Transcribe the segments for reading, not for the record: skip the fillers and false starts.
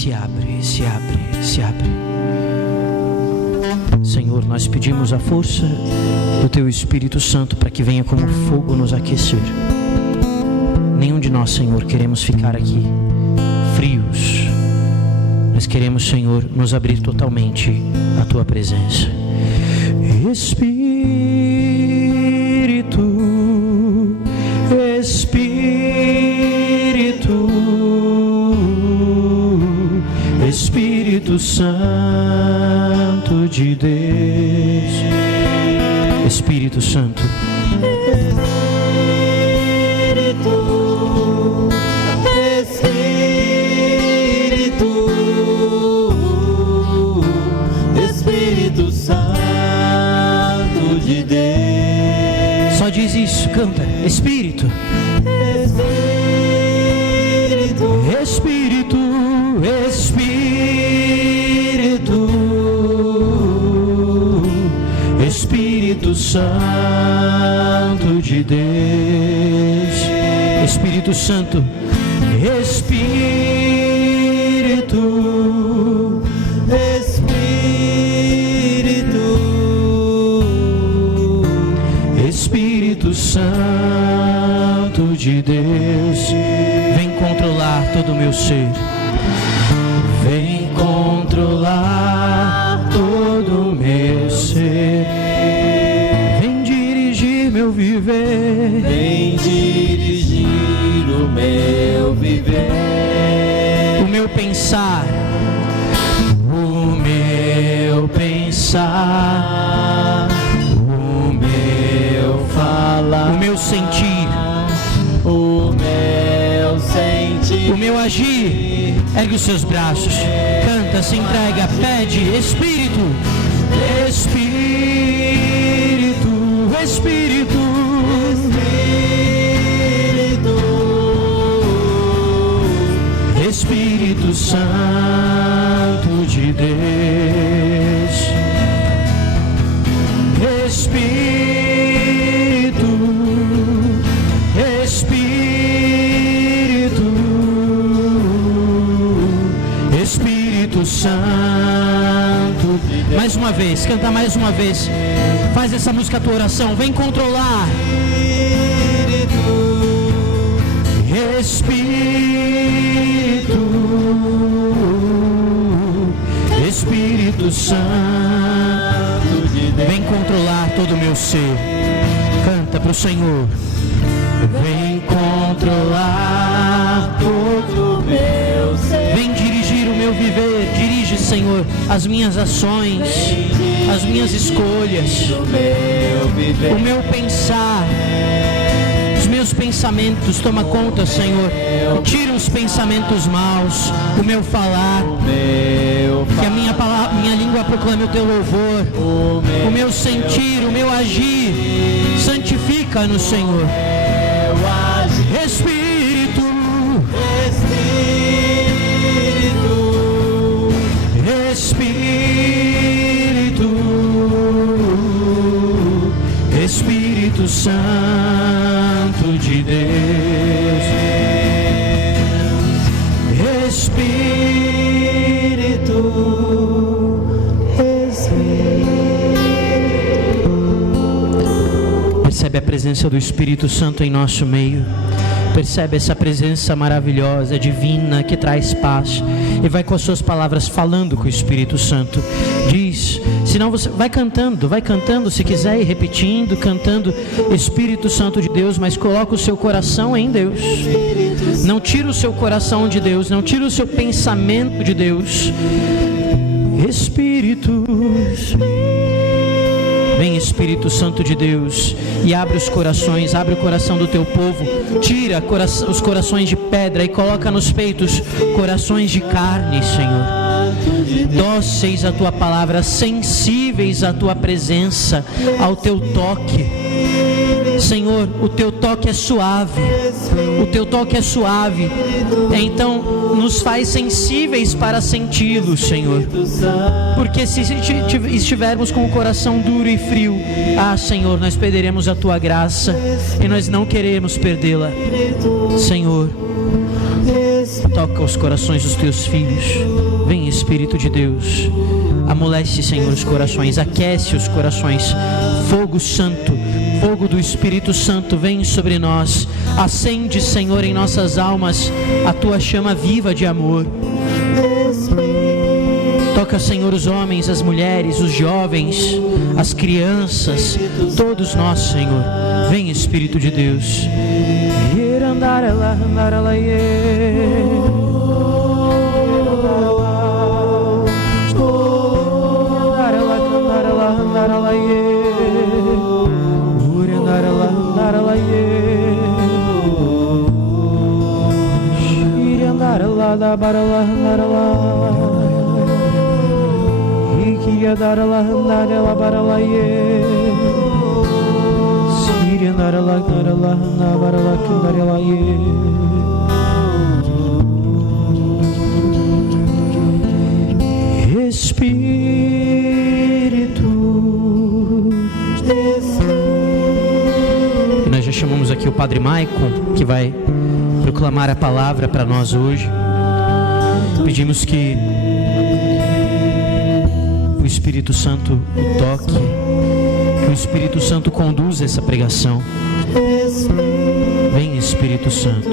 se abre, se abre, se abre. Senhor, nós pedimos a força do Teu Espírito Santo para que venha como fogo nos aquecer. Nenhum de nós, Senhor, queremos ficar aqui frios. Nós queremos, Senhor, nos abrir totalmente à Tua presença. Espírito, Espírito Santo de Deus, Espírito Santo, Espírito Santo de Deus. Só diz isso, canta. Espírito, Espírito, Espírito Santo de Deus, Espírito Santo, Espírito, Espírito Santo de Deus, vem controlar todo o meu ser, vem controlar todo o meu ser, vem dirigir meu viver, vem dirigir o meu viver, o meu pensar, o meu pensar, o meu falar, o meu sentir, o meu sentir, o meu agir. Ergue os seus braços, canta, se entrega, pede. Espírito, Espírito, Espírito, Espírito Santo de Deus, Espírito, Espírito, Espírito Santo de Deus. Mais uma vez, canta mais uma vez. Faz essa música a tua oração. Vem controlar. Espírito, Espírito Santo de Deus, vem controlar todo o meu ser. Canta para o Senhor. Vem controlar todo o meu ser. Vem dirigir o meu viver. Dirige, Senhor, as minhas ações, as minhas escolhas, o meu pensar, os meus pensamentos. Toma conta, Senhor. Tira os pensamentos maus, o meu falar, que a minha língua proclame o teu louvor, o meu sentir, o meu agir. Santifica-nos, Senhor. Espírito, Espírito, Espírito Santo de Deus, Espírito, percebe a presença do Espírito Santo em nosso meio. Percebe essa presença maravilhosa, divina, que traz paz. E vai com as suas palavras falando com o Espírito Santo. Diz, senão você vai cantando, se quiser ir repetindo, cantando Espírito Santo de Deus, mas coloca o seu coração em Deus. Não tira o seu coração de Deus, não tira o seu pensamento de Deus. Espírito, vem, Espírito Santo de Deus, e abre os corações, abre o coração do teu povo. Tira os corações de pedra e coloca nos peitos corações de carne, Senhor. Dóceis à tua palavra, sensíveis à tua presença, ao teu toque. Senhor, o teu toque é suave, o teu toque é suave, então nos faz sensíveis para senti-lo, Senhor, porque se estivermos com o coração duro e frio, Senhor, nós perderemos a tua graça, e nós não queremos perdê-la, Senhor. Toca os corações dos teus filhos. Vem, Espírito de Deus. Amolece, Senhor, os corações. Aquece os corações. Fogo santo, fogo do Espírito Santo, vem sobre nós. Acende, Senhor, em nossas almas a tua chama viva de amor. Toca, Senhor, os homens, as mulheres, os jovens, as crianças, todos nós, Senhor. Vem, Espírito de Deus. E nós já chamamos aqui o Padre Maicon, que vai proclamar a palavra para nós hoje. Pedimos que o Espírito Santo o toque, que o Espírito Santo conduza essa pregação. Vem, Espírito Santo.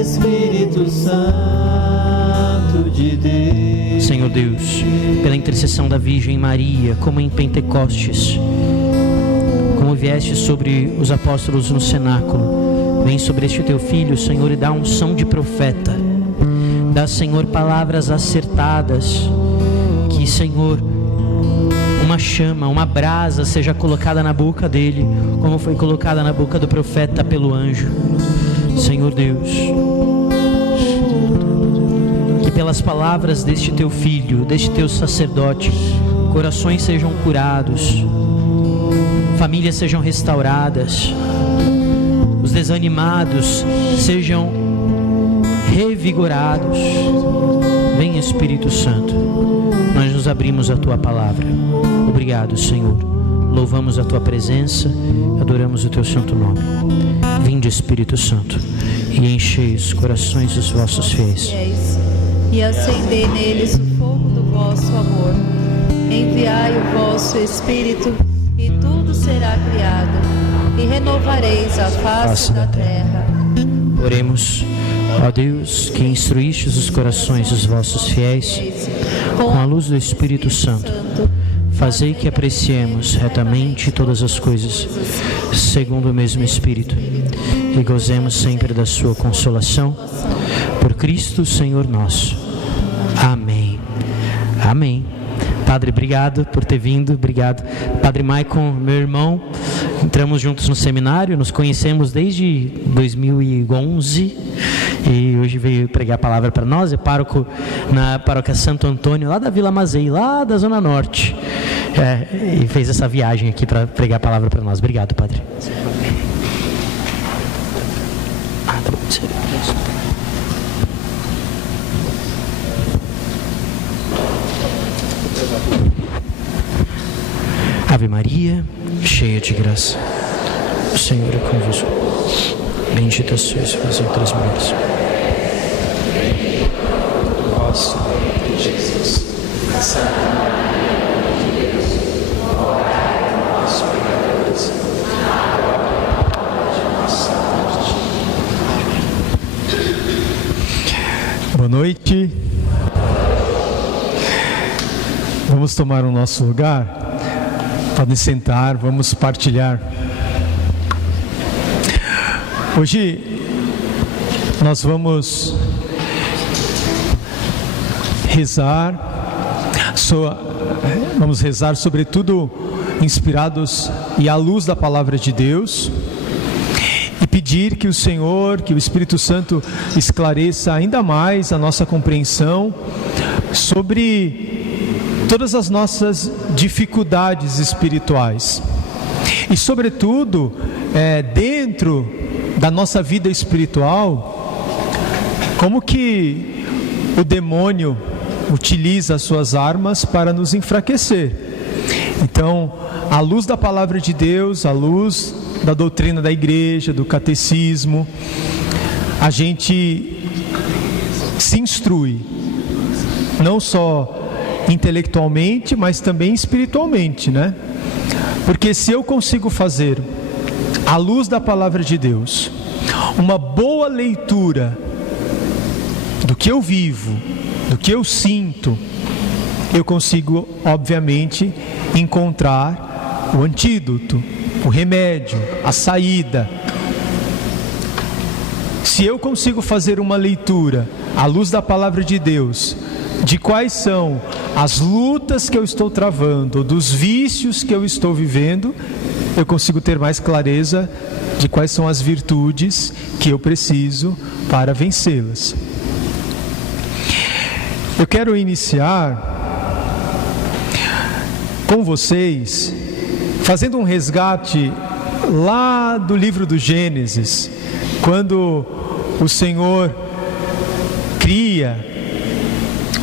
Espírito Santo de Deus. Senhor Deus, pela intercessão da Virgem Maria, como em Pentecostes, como vieste sobre os apóstolos no cenáculo, vem sobre este teu filho, Senhor, e dá unção de profeta. Dá, Senhor, palavras acertadas. Que, Senhor, uma chama, uma brasa seja colocada na boca dele, como foi colocada na boca do profeta pelo anjo. Senhor Deus, que pelas palavras deste teu filho, deste teu sacerdote, corações sejam curados, famílias sejam restauradas, os desanimados sejam revigorados. Vem, Espírito Santo, nós nos abrimos à tua palavra. Obrigado, Senhor. Louvamos a tua presença, adoramos o teu santo nome. Vinde, Espírito Santo, e enchei os corações dos vossos fiéis, e acendei neles o fogo do vosso amor. Enviai o vosso Espírito, e tudo será criado, e renovareis a face da terra. Oremos. Ó Deus, que instruístes os corações dos vossos fiéis com a luz do Espírito Santo, fazei que apreciemos retamente todas as coisas, segundo o mesmo Espírito, e gozemos sempre da sua consolação. Por Cristo, Senhor nosso. Amém. Amém. Padre, obrigado por ter vindo, obrigado. Padre Maicon, meu irmão, entramos juntos no seminário, nos conhecemos desde 2011 e hoje veio pregar a palavra para nós. É pároco na paróquia Santo Antônio, lá da Vila Mazei, lá da Zona Norte, e fez essa viagem aqui para pregar a palavra para nós. Obrigado, Padre. Ave Maria, cheia de graça, o Senhor é convosco. Bendita sois vós entre as mulheres. Vós, Jesus, Santa Maria de Deus, orai por nós, pecadores, agora e na hora de nossa morte. Boa noite. Vamos tomar o nosso lugar. Podem sentar, vamos partilhar. Hoje nós vamos rezar sobretudo inspirados e à luz da palavra de Deus, e pedir que o Senhor, que o Espírito Santo esclareça ainda mais a nossa compreensão sobre todas as nossas dificuldades espirituais e sobretudo dentro da nossa vida espiritual, como que o demônio utiliza as suas armas para nos enfraquecer. Então, à luz da palavra de Deus, à luz da doutrina da igreja, do catecismo, a gente se instrui, não só intelectualmente, mas também espiritualmente, né? Porque se eu consigo fazer, à luz da palavra de Deus, uma boa leitura do que eu vivo, do que eu sinto, eu consigo, obviamente, encontrar o antídoto, o remédio, a saída. Se eu consigo fazer uma leitura à luz da palavra de Deus, de quais são as lutas que eu estou travando, dos vícios que eu estou vivendo, eu consigo ter mais clareza de quais são as virtudes que eu preciso para vencê-las. Eu quero iniciar com vocês fazendo um resgate lá do livro do Gênesis, quando o Senhor cria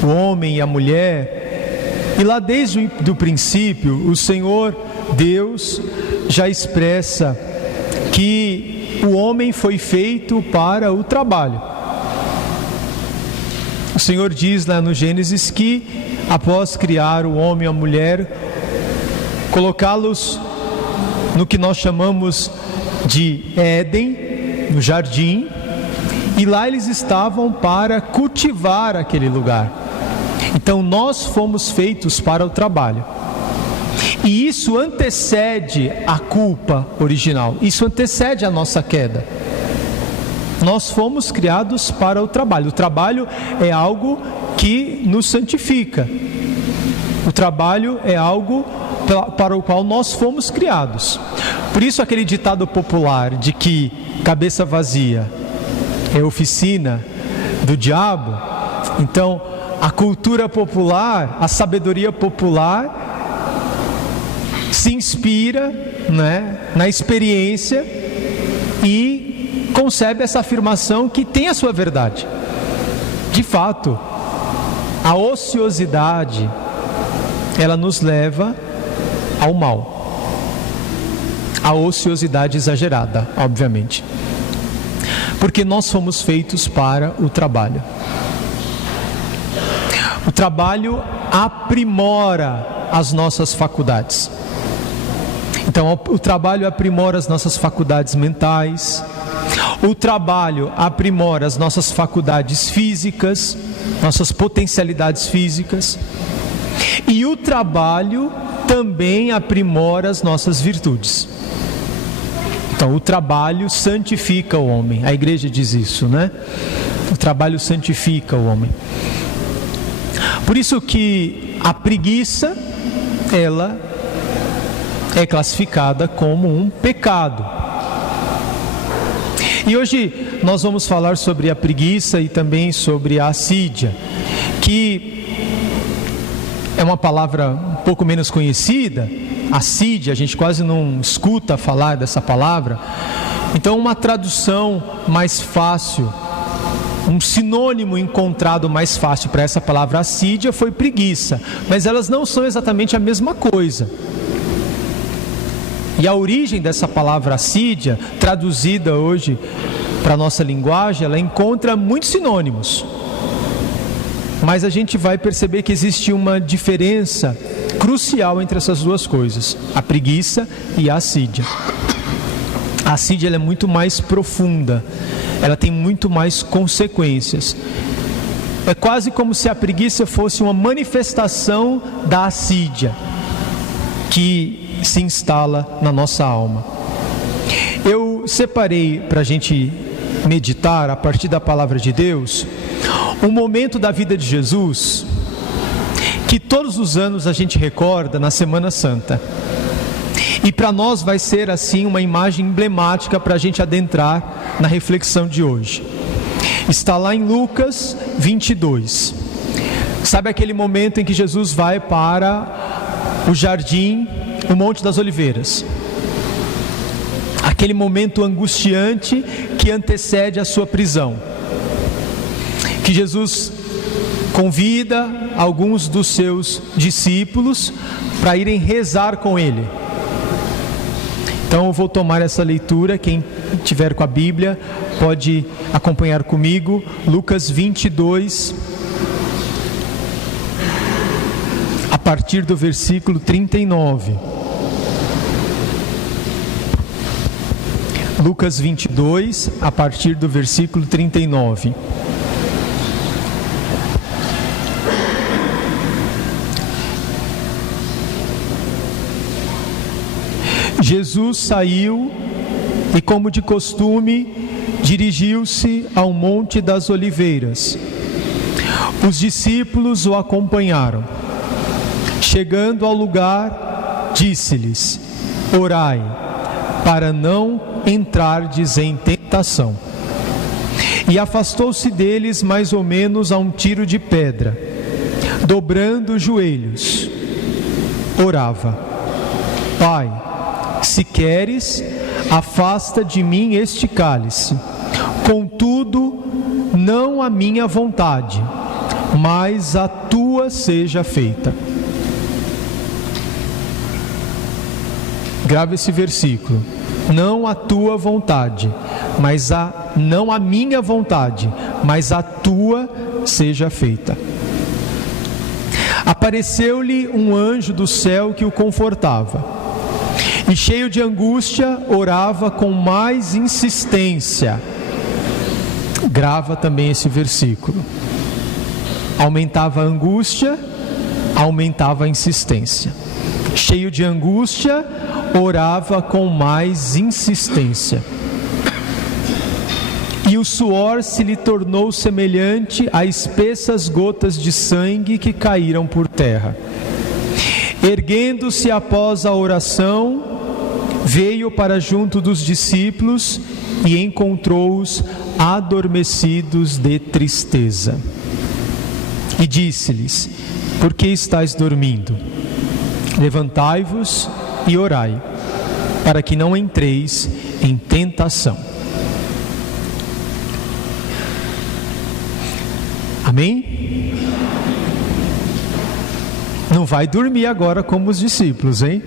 o homem e a mulher, e lá desde o princípio o Senhor Deus já expressa que o homem foi feito para o trabalho. O Senhor diz lá no Gênesis que após criar o homem e a mulher, colocá-los no que nós chamamos de Éden, no jardim, e lá eles estavam para cultivar aquele lugar. Então nós fomos feitos para o trabalho. E isso antecede a culpa original, isso antecede a nossa queda. Nós fomos criados para o trabalho. O trabalho é algo que nos santifica. O trabalho é algo para o qual nós fomos criados. Por isso aquele ditado popular de que cabeça vazia é oficina do diabo. Então a cultura popular, a sabedoria popular se inspira, né, na experiência e concebe essa afirmação que tem a sua verdade. De fato, a ociosidade, ela nos leva ao mal. A ociosidade exagerada, obviamente. Porque nós fomos feitos para o trabalho. O trabalho aprimora as nossas faculdades. Então, o trabalho aprimora as nossas faculdades mentais. O trabalho aprimora as nossas faculdades físicas, nossas potencialidades físicas. E o trabalho também aprimora as nossas virtudes. Então, o trabalho santifica o homem. A igreja diz isso, né? O trabalho santifica o homem. Por isso que a preguiça, ela é classificada como um pecado. E hoje nós vamos falar sobre a preguiça e também sobre a assídia, que é uma palavra um pouco menos conhecida. Assídia, a gente quase não escuta falar dessa palavra. Então, uma tradução mais fácil, um sinônimo encontrado mais fácil para essa palavra assídia foi preguiça, mas elas não são exatamente a mesma coisa. E a origem dessa palavra assídia, traduzida hoje para a nossa linguagem, ela encontra muitos sinônimos. Mas a gente vai perceber que existe uma diferença crucial entre essas duas coisas, a preguiça e a assídia. A assídia ela é muito mais profunda, ela tem muito mais consequências. É quase como se a preguiça fosse uma manifestação da assídia que se instala na nossa alma. Eu separei para a gente meditar a partir da palavra de Deus um momento da vida de Jesus que todos os anos a gente recorda na Semana Santa. E para nós vai ser assim uma imagem emblemática para a gente adentrar na reflexão de hoje. Está lá em Lucas 22. Sabe aquele momento em que Jesus vai para o jardim, o Monte das Oliveiras? Aquele momento angustiante que antecede a sua prisão. Que Jesus convida alguns dos seus discípulos para irem rezar com ele. Então eu vou tomar essa leitura. Quem tiver com a Bíblia pode acompanhar comigo. Lucas 22, a partir do versículo 39. Lucas 22, a partir do versículo 39. Jesus saiu e, como de costume, dirigiu-se ao Monte das Oliveiras. Os discípulos o acompanharam. Chegando ao lugar, disse-lhes: orai, para não entrardes em tentação. E afastou-se deles mais ou menos a um tiro de pedra. Dobrando os joelhos, orava: Pai, se queres, afasta de mim este cálice. Contudo, não a minha vontade, mas a tua seja feita. Grave esse versículo. Não a tua vontade, não a minha vontade, mas a tua seja feita. Apareceu-lhe um anjo do céu que o confortava. E cheio de angústia, orava com mais insistência. Grava também esse versículo. Aumentava a angústia, aumentava a insistência. Cheio de angústia, orava com mais insistência. E o suor se lhe tornou semelhante a espessas gotas de sangue que caíram por terra. Erguendo-se após a oração, veio para junto dos discípulos e encontrou-os adormecidos de tristeza. E disse-lhes: por que estáis dormindo? Levantai-vos e orai, para que não entreis em tentação. Amém? Não vai dormir agora como os discípulos, hein?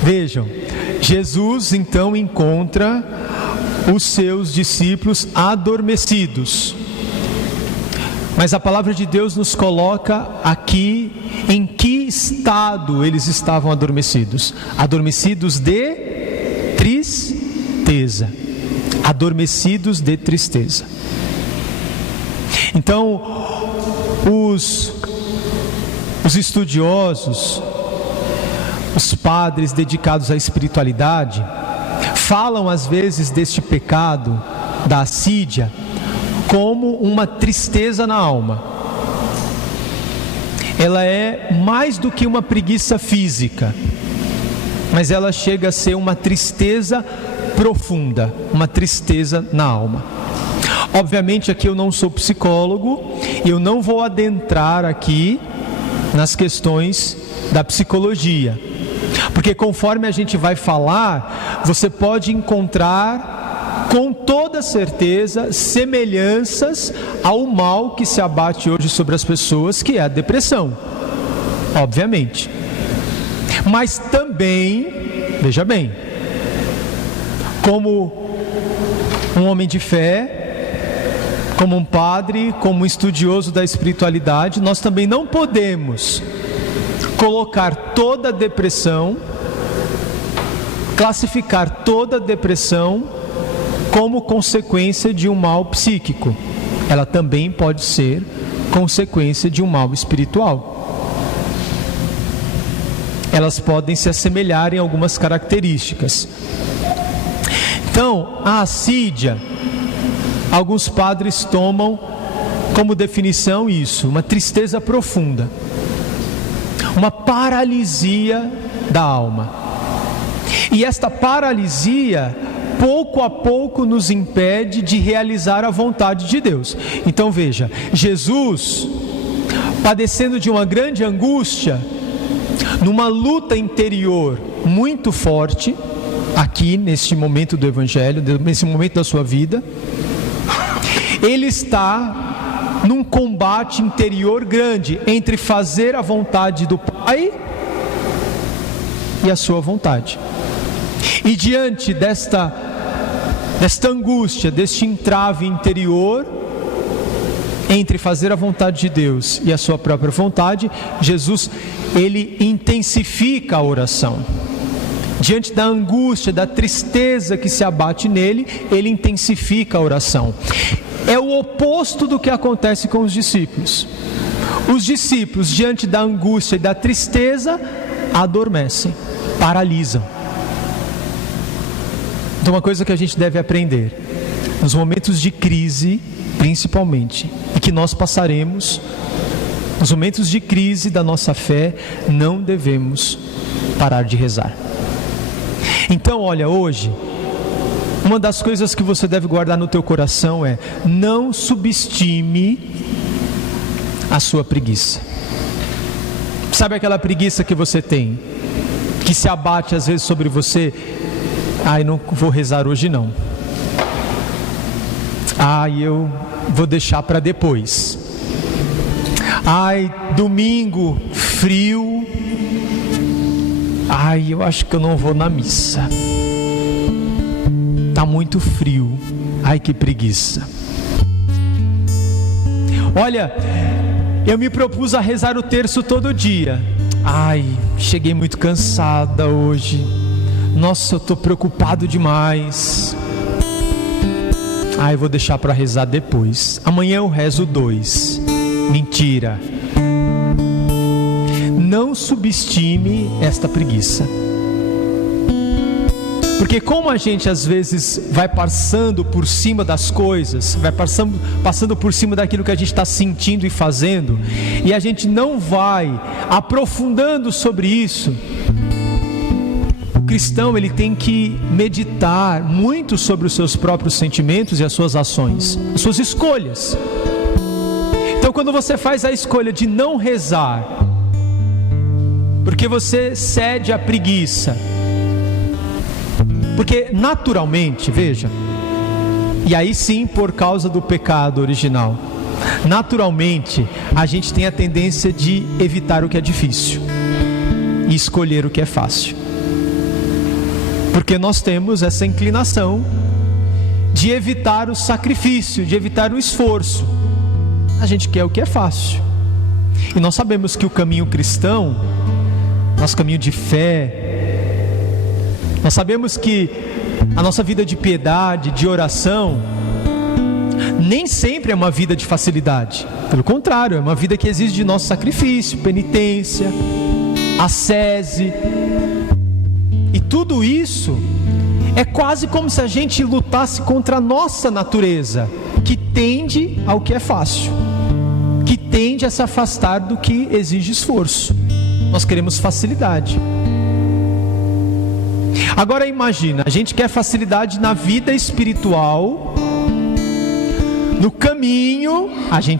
Vejam, Jesus então encontra os seus discípulos adormecidos. Mas a palavra de Deus nos coloca aqui em que estado eles estavam adormecidos. Adormecidos de tristeza. Adormecidos de tristeza. Então, os estudiosos, os padres dedicados à espiritualidade, falam às vezes deste pecado, da assídia, como uma tristeza na alma. Ela é mais do que uma preguiça física, mas ela chega a ser uma tristeza profunda, uma tristeza na alma. Obviamente aqui eu não sou psicólogo, e eu não vou adentrar aqui nas questões da psicologia, porque conforme a gente vai falar, você pode encontrar com toda certeza semelhanças ao mal que se abate hoje sobre as pessoas, que é a depressão, obviamente. Mas também, veja bem, como um homem de fé, como um padre, como um estudioso da espiritualidade, nós também não podemos colocar toda a depressão, classificar toda a depressão como consequência de um mal psíquico. Ela também pode ser consequência de um mal espiritual. Elas podem se assemelhar em algumas características. Então, a assídia, alguns padres tomam como definição isso, uma tristeza profunda, uma paralisia da alma. E esta paralisia, pouco a pouco, nos impede de realizar a vontade de Deus. Então veja, Jesus, padecendo de uma grande angústia, numa luta interior muito forte, aqui neste momento do Evangelho, nesse momento da sua vida, ele está num combate interior grande entre fazer a vontade do Pai e a sua vontade. E diante desta angústia, deste entrave interior entre fazer a vontade de Deus e a sua própria vontade, Jesus, ele intensifica a oração. Diante da angústia, da tristeza que se abate nele, ele intensifica a oração. É o oposto do que acontece com os discípulos. Os discípulos, diante da angústia e da tristeza, adormecem, paralisam. Então, uma coisa que a gente deve aprender, nos momentos de crise, principalmente, e que nós passaremos, nos momentos de crise da nossa fé, não devemos parar de rezar. Então, olha, hoje, uma das coisas que você deve guardar no teu coração é: não subestime a sua preguiça. Sabe aquela preguiça que você tem, que se abate às vezes sobre você? Ai, não vou rezar hoje não. Ai, eu vou deixar para depois. Ai, domingo, frio. Ai, eu acho que eu não vou na missa. Tá muito frio. Ai, que preguiça. Olha, eu me propus a rezar o terço todo dia. Ai, cheguei muito cansada hoje. Nossa, eu estou preocupado demais. Ai, vou deixar para rezar depois. Amanhã eu rezo 2. Mentira. Não subestime esta preguiça. Porque como a gente às vezes vai passando por cima das coisas, vai passando por cima daquilo que a gente está sentindo e fazendo, e a gente não vai aprofundando sobre isso, o cristão, ele tem que meditar muito sobre os seus próprios sentimentos e as suas ações, as suas escolhas. Então, quando você faz a escolha de não rezar, porque você cede à preguiça, porque naturalmente, veja, e aí sim por causa do pecado original, naturalmente a gente tem a tendência de evitar o que é difícil e escolher o que é fácil, porque nós temos essa inclinação de evitar o sacrifício, de evitar o esforço. A gente quer o que é fácil, e nós sabemos que o caminho cristão, nosso caminho de fé, nós sabemos que a nossa vida de piedade, de oração, nem sempre é uma vida de facilidade. Pelo contrário, é uma vida que exige de nosso sacrifício, penitência, ascese. E tudo isso é quase como se a gente lutasse contra a nossa natureza, que tende ao que é fácil, que tende a se afastar do que exige esforço. Nós queremos facilidade. Agora imagina, a gente quer facilidade na vida espiritual, no caminho,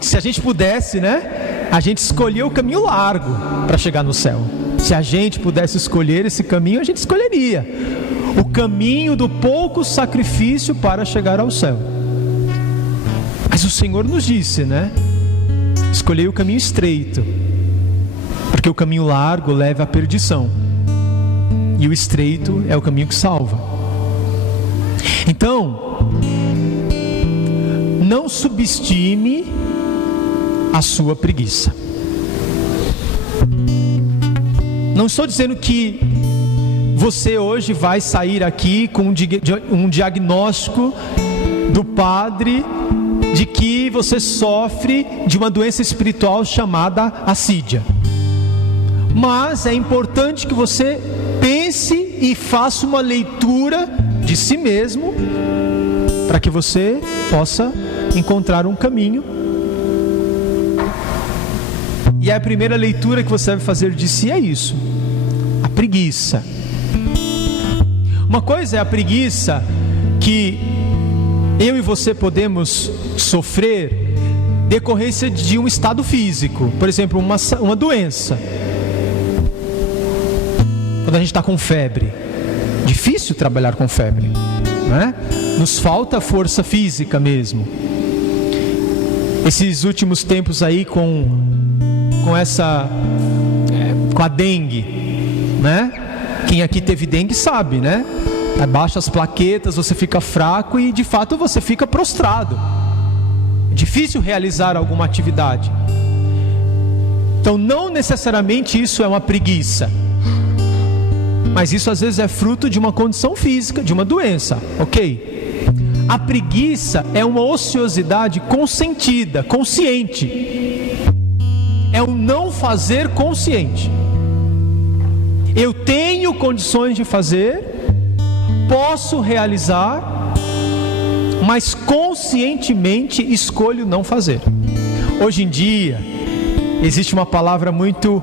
se a gente pudesse, né? A gente escolhia o caminho largo para chegar no céu. Se a gente pudesse escolher esse caminho, a gente escolheria o caminho do pouco sacrifício para chegar ao céu. Mas o Senhor nos disse, né? Escolhei o caminho estreito, porque o caminho largo leva à perdição, e o estreito é o caminho que salva. Então, não subestime a sua preguiça. Não estou dizendo que você hoje vai sair aqui com um diagnóstico do padre de que você sofre de uma doença espiritual chamada assídia. Mas é importante que você pense e faça uma leitura de si mesmo, para que você possa encontrar um caminho. E a primeira leitura que você deve fazer de si é isso: a preguiça. Uma coisa é a preguiça que eu e você podemos sofrer decorrência de um estado físico, por exemplo, uma doença. Quando a gente está com febre, difícil trabalhar com febre, né? Nos falta força física mesmo. Esses últimos tempos aí com a dengue, né? Quem aqui teve dengue sabe, né? Abaixa as plaquetas, você fica fraco e de fato você fica prostrado. É difícil realizar alguma atividade. Então não necessariamente isso é uma preguiça, mas isso às vezes é fruto de uma condição física, de uma doença, ok? A preguiça é uma ociosidade consentida, consciente. É um não fazer consciente. Eu tenho condições de fazer, posso realizar, mas conscientemente escolho não fazer. Hoje em dia existe uma palavra muito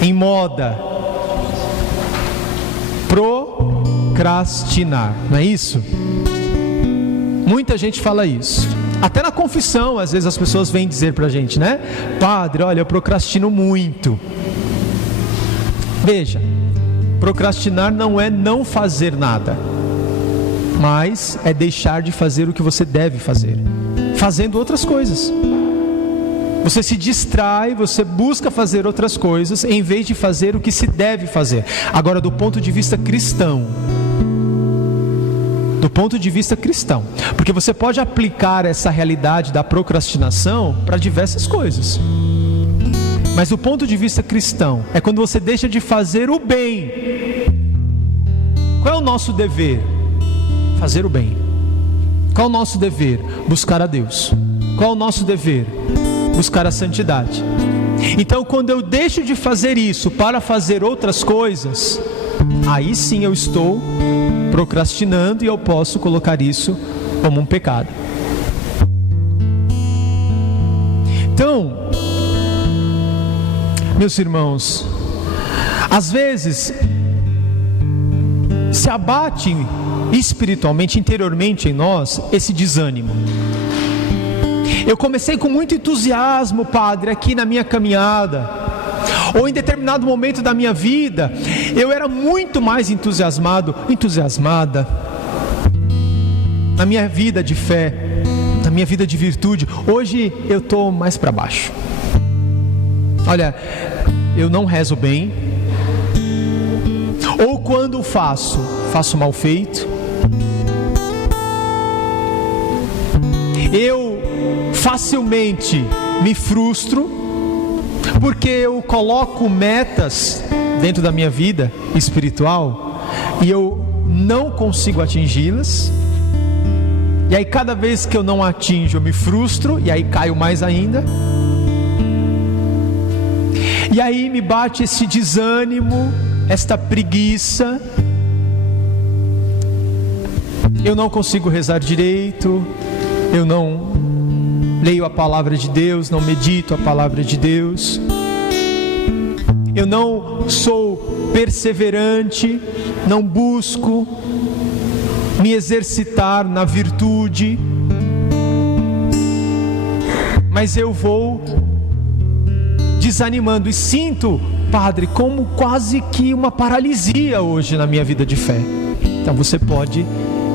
em moda: procrastinar, não é isso? Muita gente fala isso. Até na confissão, às vezes as pessoas vêm dizer pra gente, né? Padre, olha, eu procrastino muito. Veja, procrastinar não é não fazer nada, mas é deixar de fazer o que você deve fazer, fazendo outras coisas. Você se distrai, você busca fazer outras coisas em vez de fazer o que se deve fazer. Agora, do ponto de vista cristão, porque você pode aplicar essa realidade da procrastinação para diversas coisas, mas do ponto de vista cristão, é quando você deixa de fazer o bem. Qual é o nosso dever? Fazer o bem. Qual é o nosso dever? Buscar a Deus. Qual é o nosso dever? Buscar a santidade. Então, quando eu deixo de fazer isso para fazer outras coisas, aí sim eu estou procrastinando e eu posso colocar isso como um pecado. Então, meus irmãos, às vezes se abate espiritualmente, interiormente em nós, esse desânimo. Eu comecei com muito entusiasmo, Padre, aqui na minha caminhada, ou em determinado momento da minha vida, eu era muito mais entusiasmada na minha vida de fé, na minha vida de virtude. Hoje eu estou mais para baixo. Olha, eu não rezo bem, ou quando faço mal feito. Eu facilmente me frustro, porque eu coloco metas dentro da minha vida espiritual e eu não consigo atingi-las. E aí cada vez que eu não atinjo, eu me frustro, e aí caio mais ainda. E aí me bate esse desânimo, esta preguiça. Eu não consigo rezar direito, eu não leio a palavra de Deus, não medito a palavra de Deus, eu não sou perseverante, não busco me exercitar na virtude, mas eu vou desanimando e sinto, Padre, como quase que uma paralisia hoje na minha vida de fé. Então você pode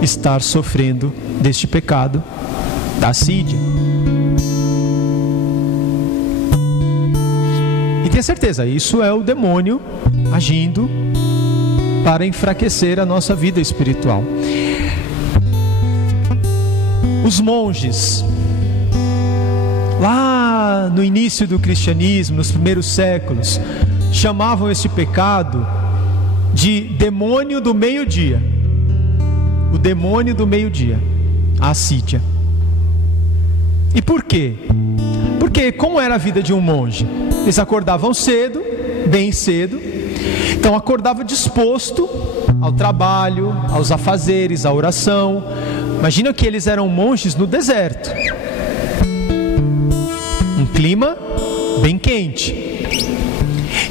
estar sofrendo deste pecado da assídia. E tenha certeza, isso é o demônio agindo para enfraquecer a nossa vida espiritual. Os monges, lá no início do cristianismo, nos primeiros séculos, chamavam este pecado de demônio do meio-dia. O demônio do meio-dia, a assídia. E por quê? Porque como era a vida de um monge? Eles acordavam cedo, bem cedo. Então acordava disposto ao trabalho, aos afazeres, à oração. Imagina que eles eram monges no deserto, um clima bem quente.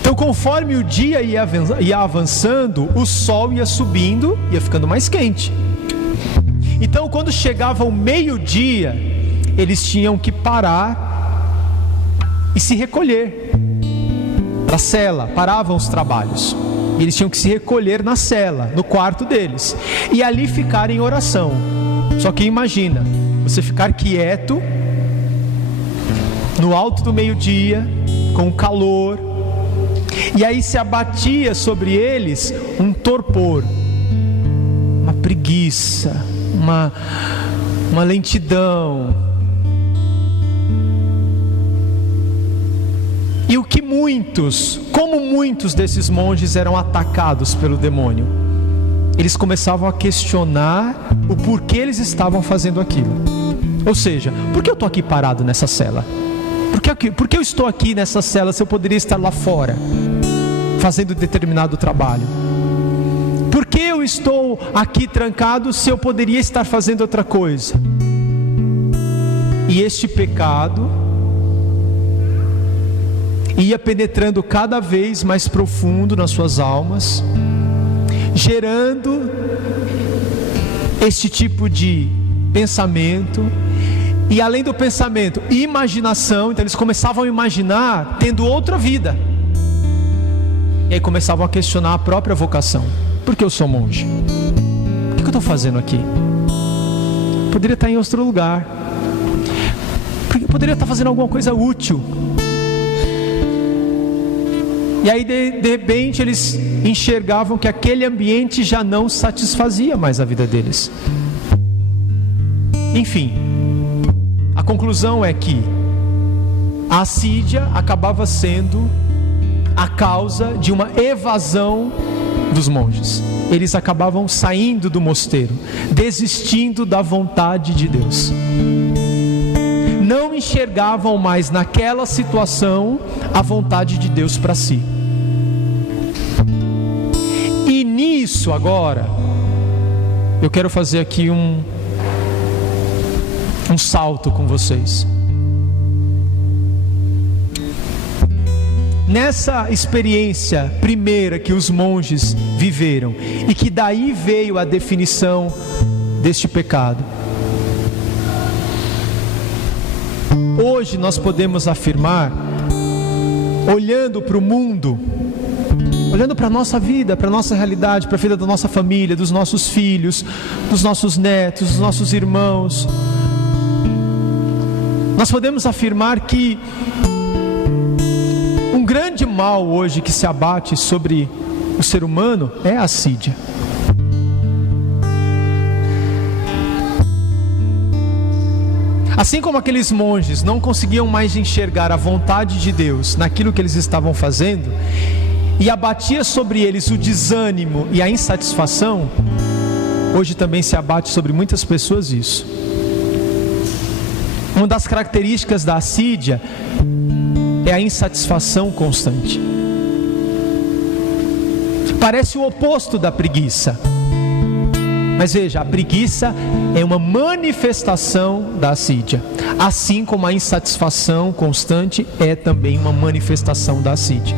Então conforme o dia ia avançando, o sol ia subindo, ia ficando mais quente. Então quando chegava o meio-dia, eles tinham que parar e se recolher para a cela, paravam os trabalhos. E eles tinham que se recolher na cela, no quarto deles, e ali ficar em oração. Só que imagina, você ficar quieto, no alto do meio-dia, com calor, E aí se abatia sobre eles um torpor, uma preguiça, uma lentidão. E o que como muitos desses monges eram atacados pelo demônio, eles começavam a questionar o porquê eles estavam fazendo aquilo. Ou seja, por que eu estou aqui parado nessa cela? Por que eu estou aqui nessa cela se eu poderia estar lá fora, fazendo determinado trabalho? Por que eu estou aqui trancado se eu poderia estar fazendo outra coisa? E este pecado ia penetrando cada vez mais profundo nas suas almas, gerando este tipo de pensamento, e além do pensamento, imaginação. Então eles começavam a imaginar tendo outra vida, e aí começavam a questionar a própria vocação. Por que eu sou monge? O que eu estou fazendo aqui? Poderia estar em outro lugar, poderia estar fazendo alguma coisa útil. E aí de repente eles enxergavam que aquele ambiente já não satisfazia mais a vida deles. Enfim, a conclusão é que a assídia acabava sendo a causa de uma evasão dos monges. Eles acabavam saindo do mosteiro, desistindo da vontade de Deus. Não enxergavam mais naquela situação a vontade de Deus para si. E nisso agora, eu quero fazer aqui um salto com vocês. Nessa experiência primeira que os monges viveram, e que daí veio a definição deste pecado, hoje nós podemos afirmar, olhando para o mundo, olhando para a nossa vida, para a nossa realidade, para a vida da nossa família, dos nossos filhos, dos nossos netos, dos nossos irmãos, nós podemos afirmar que um grande mal hoje que se abate sobre o ser humano é a assídia. Assim como aqueles monges não conseguiam mais enxergar a vontade de Deus naquilo que eles estavam fazendo, e abatia sobre eles o desânimo e a insatisfação, hoje também se abate sobre muitas pessoas isso. Uma das características da assídia é a insatisfação constante. Parece o oposto da preguiça, mas veja, a preguiça é uma manifestação da assídia, assim como a insatisfação constante é também uma manifestação da assídia.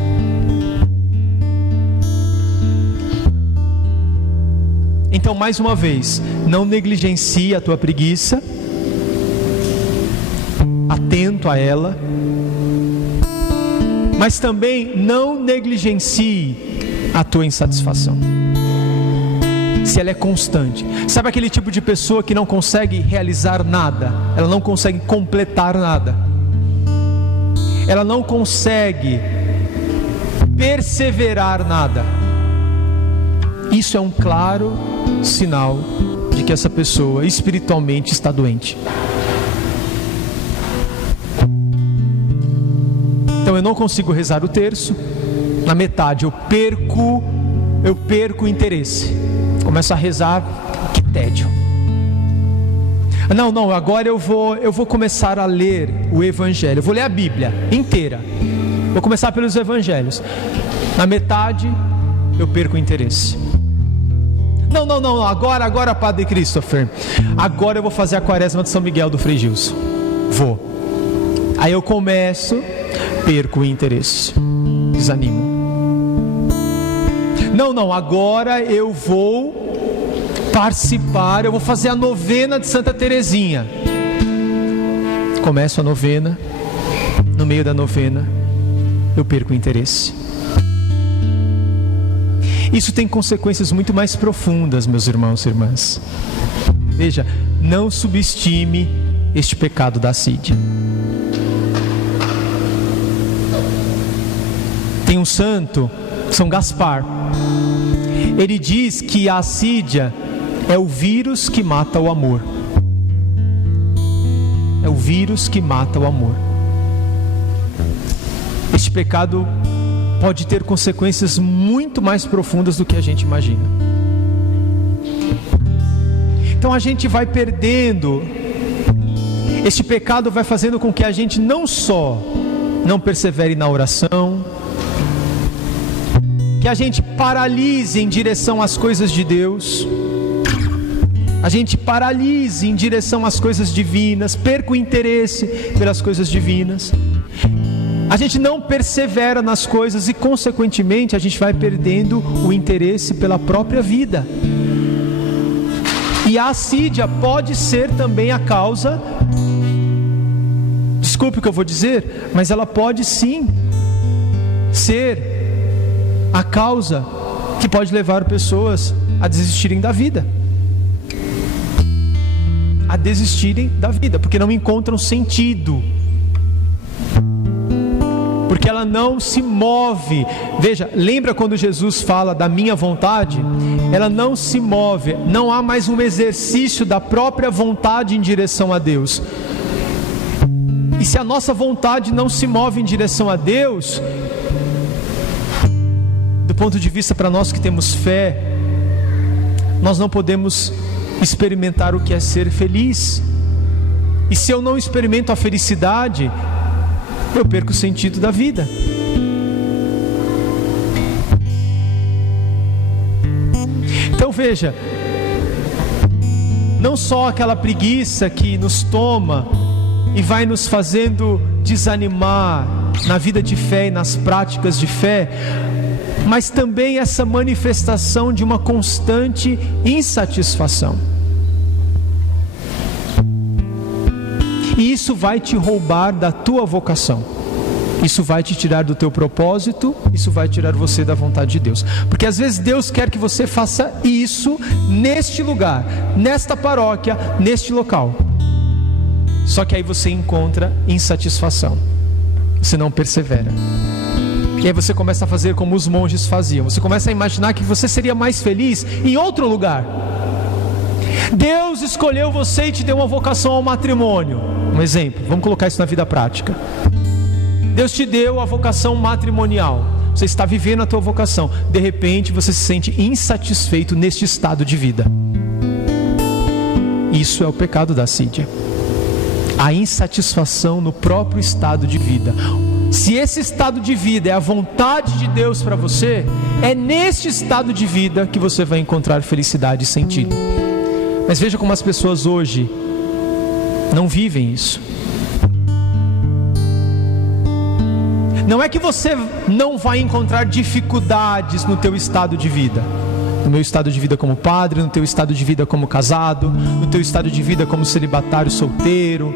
Então, mais uma vez, não negligencie a tua preguiça, atento a ela, mas também não negligencie a tua insatisfação, se ela é constante. Sabe aquele tipo de pessoa que não consegue realizar nada, ela não consegue completar nada, ela não consegue perseverar nada? Isso é um claro sinal de que essa pessoa espiritualmente está doente. Então eu não consigo rezar o terço, na metade eu perco o interesse, começo a rezar, que tédio. Não, agora eu vou começar a ler o Evangelho, eu vou ler a Bíblia inteira, vou começar pelos Evangelhos. Na metade eu perco o interesse. Não, agora Padre Christopher, agora eu vou fazer a quaresma de São Miguel do Frei Gilson. Aí eu começo, perco o interesse, desanimo. Não, agora eu vou participar, eu vou fazer a novena de Santa Teresinha. Começo a novena, no meio da novena eu perco o interesse. Isso tem consequências muito mais profundas, meus irmãos e irmãs. Veja, não subestime este pecado da assídia. Tem um santo, São Gaspar. Ele diz que a assídia é o vírus que mata o amor. É o vírus que mata o amor. Este pecado pode ter consequências muito mais profundas do que a gente imagina. Então a gente vai perdendo. Este pecado vai fazendo com que a gente não só não persevere na oração, que a gente paralise em direção às coisas de Deus, a gente paralise em direção às coisas divinas, perca o interesse pelas coisas divinas, a gente não persevera nas coisas e consequentemente a gente vai perdendo o interesse pela própria vida. E a assídia pode ser também a causa, desculpe o que eu vou dizer, mas ela pode sim ser a causa que pode levar pessoas a desistirem da vida. A desistirem da vida, porque não encontram sentido. Porque ela não se move. Veja, lembra quando Jesus fala da minha vontade? Ela não se move, não há mais um exercício da própria vontade em direção a Deus. E se a nossa vontade não se move em direção a Deus, do ponto de vista para nós que temos fé, nós não podemos experimentar o que é ser feliz. E se eu não experimento a felicidade, eu perco o sentido da vida. Então veja, não só aquela preguiça que nos toma e vai nos fazendo desanimar na vida de fé e nas práticas de fé, mas também essa manifestação de uma constante insatisfação. E isso vai te roubar da tua vocação. Isso vai te tirar do teu propósito. Isso vai tirar você da vontade de Deus. Porque às vezes Deus quer que você faça isso neste lugar, nesta paróquia, neste local. Só que aí você encontra insatisfação. Você não persevera. E aí você começa a fazer como os monges faziam. Você começa a imaginar que você seria mais feliz em outro lugar. Deus escolheu você e te deu uma vocação ao matrimônio. Um exemplo, vamos colocar isso na vida prática. Deus te deu a vocação matrimonial. Você está vivendo a tua vocação. De repente você se sente insatisfeito neste estado de vida. Isso é o pecado da assídia. A insatisfação no próprio estado de vida. Se esse estado de vida é a vontade de Deus para você, é neste estado de vida que você vai encontrar felicidade e sentido. Mas veja como as pessoas hoje não vivem isso. Não é que você não vai encontrar dificuldades no teu estado de vida. No meu estado de vida como padre, no teu estado de vida como casado, no teu estado de vida como celibatário solteiro,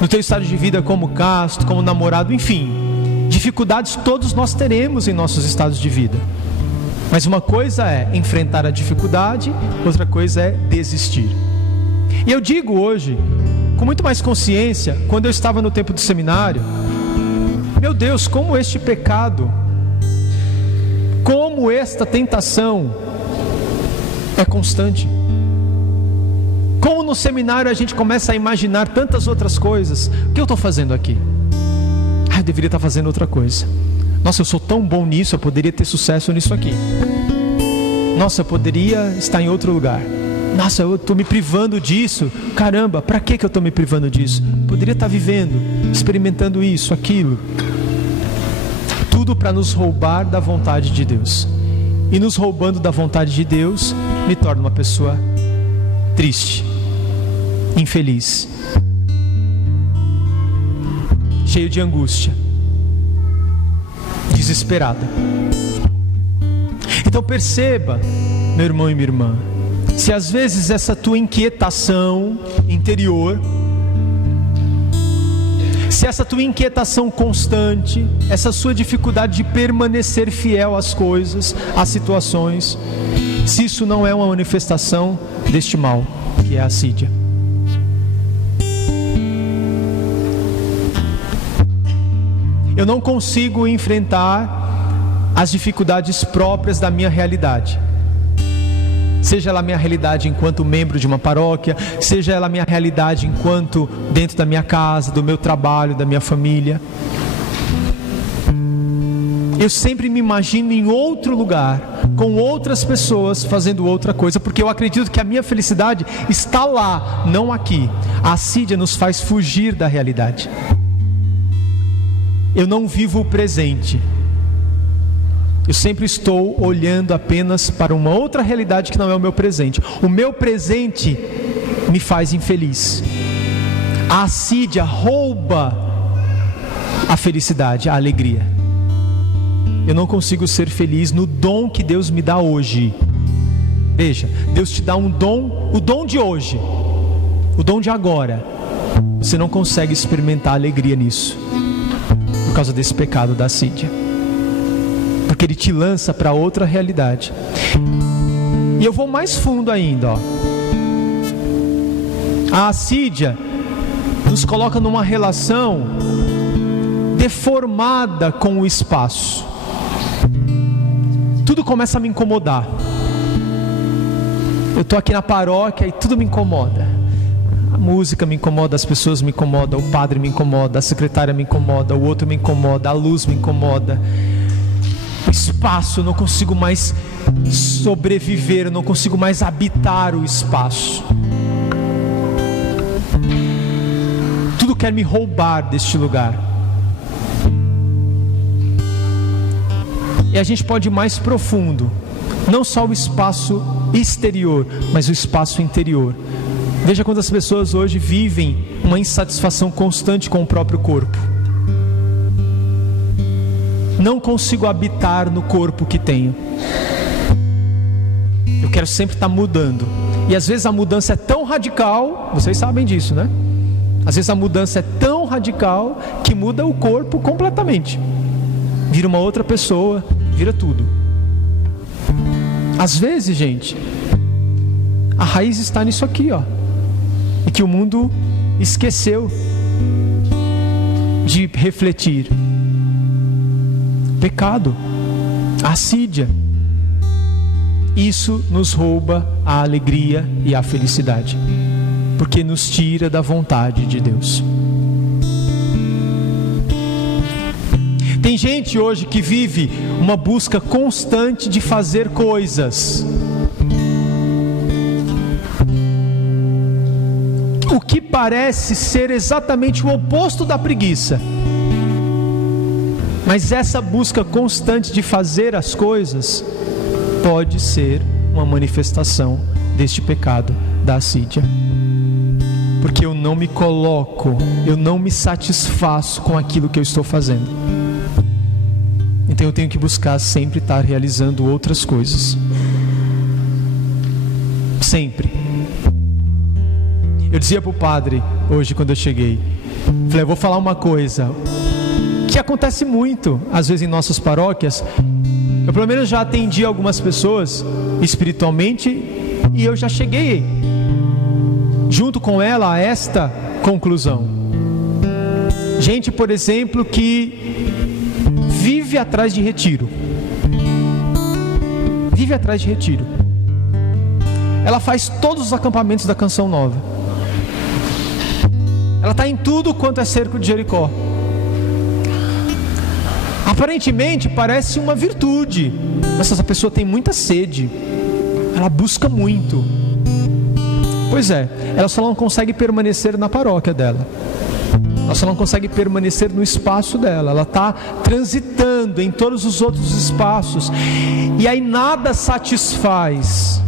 no teu estado de vida como casto, como namorado, enfim. Dificuldades todos nós teremos em nossos estados de vida. Mas uma coisa é enfrentar a dificuldade, outra coisa é desistir. E eu digo hoje, com muito mais consciência, quando eu estava no tempo do seminário, meu Deus, como este pecado, como esta tentação é constante. Como no seminário a gente começa a imaginar tantas outras coisas. O que eu estou fazendo aqui? Eu deveria estar fazendo outra coisa. Nossa, eu sou tão bom nisso, eu poderia ter sucesso nisso aqui. Nossa, eu poderia estar em outro lugar. Nossa, eu estou me privando disso. Caramba, para que eu estou me privando disso? Poderia estar vivendo, experimentando isso, aquilo. Tudo para nos roubar da vontade de Deus. E nos roubando da vontade de Deus, me torna uma pessoa triste, infeliz, cheio de angústia, desesperada. Então perceba, meu irmão e minha irmã, se às vezes essa tua inquietação interior, se essa tua inquietação constante, essa sua dificuldade de permanecer fiel às coisas, às situações, se isso não é uma manifestação deste mal, que é a assídia. Eu não consigo enfrentar as dificuldades próprias da minha realidade. Seja ela a minha realidade enquanto membro de uma paróquia, seja ela a minha realidade enquanto dentro da minha casa, do meu trabalho, da minha família. Eu sempre me imagino em outro lugar, com outras pessoas fazendo outra coisa, porque eu acredito que a minha felicidade está lá, não aqui. A assídia nos faz fugir da realidade. Eu não vivo o presente. Eu sempre estou olhando apenas para uma outra realidade que não é o meu presente. O meu presente me faz infeliz. A assídia rouba a felicidade, a alegria. Eu não consigo ser feliz no dom que Deus me dá hoje. Veja, Deus te dá um dom, o dom de hoje, o dom de agora. Você não consegue experimentar alegria nisso, por causa desse pecado da assídia, porque ele te lança para outra realidade. E eu vou mais fundo ainda, ó. A assídia nos coloca numa relação deformada com o espaço. Tudo começa a me incomodar. Eu estou aqui na paróquia e tudo me incomoda. A música me incomoda, as pessoas me incomodam, o padre me incomoda, a secretária me incomoda, o outro me incomoda, a luz me incomoda. O espaço, eu não consigo mais sobreviver, eu não consigo mais habitar o espaço. Tudo quer me roubar deste lugar. E a gente pode ir mais profundo, não só o espaço exterior, mas o espaço interior. Veja quantas pessoas hoje vivem uma insatisfação constante com o próprio corpo. Não consigo habitar no corpo que tenho. Eu quero sempre estar mudando. E às vezes a mudança é tão radical, vocês sabem disso, né? Às vezes a mudança é tão radical que muda o corpo completamente. Vira uma outra pessoa, vira tudo. Às vezes, gente, a raiz está nisso aqui, ó. E que o mundo esqueceu de refletir. Pecado, assídia. Isso nos rouba a alegria e a felicidade, porque nos tira da vontade de Deus. Tem gente hoje que vive uma busca constante de fazer coisas. O que parece ser exatamente o oposto da preguiça. Mas essa busca constante de fazer as coisas pode ser uma manifestação deste pecado da assídia. Porque eu não me coloco, eu não me satisfaço com aquilo que eu estou fazendo. Então eu tenho que buscar sempre estar realizando outras coisas. Sempre. Eu dizia para o padre hoje quando eu cheguei, falei, eu vou falar uma coisa que acontece muito às vezes em nossas paróquias. Eu pelo menos já atendi algumas pessoas espiritualmente e eu já cheguei junto com ela a esta conclusão. Gente, por exemplo, que vive atrás de retiro. Vive atrás de retiro. Ela faz todos os acampamentos da Canção Nova. Ela está em tudo quanto é cerco de Jericó. Aparentemente parece uma virtude, mas essa pessoa tem muita sede. Ela busca muito. Pois é, ela só não consegue permanecer na paróquia dela. Ela só não consegue permanecer no espaço dela. Ela está transitando em todos os outros espaços. E aí nada satisfaz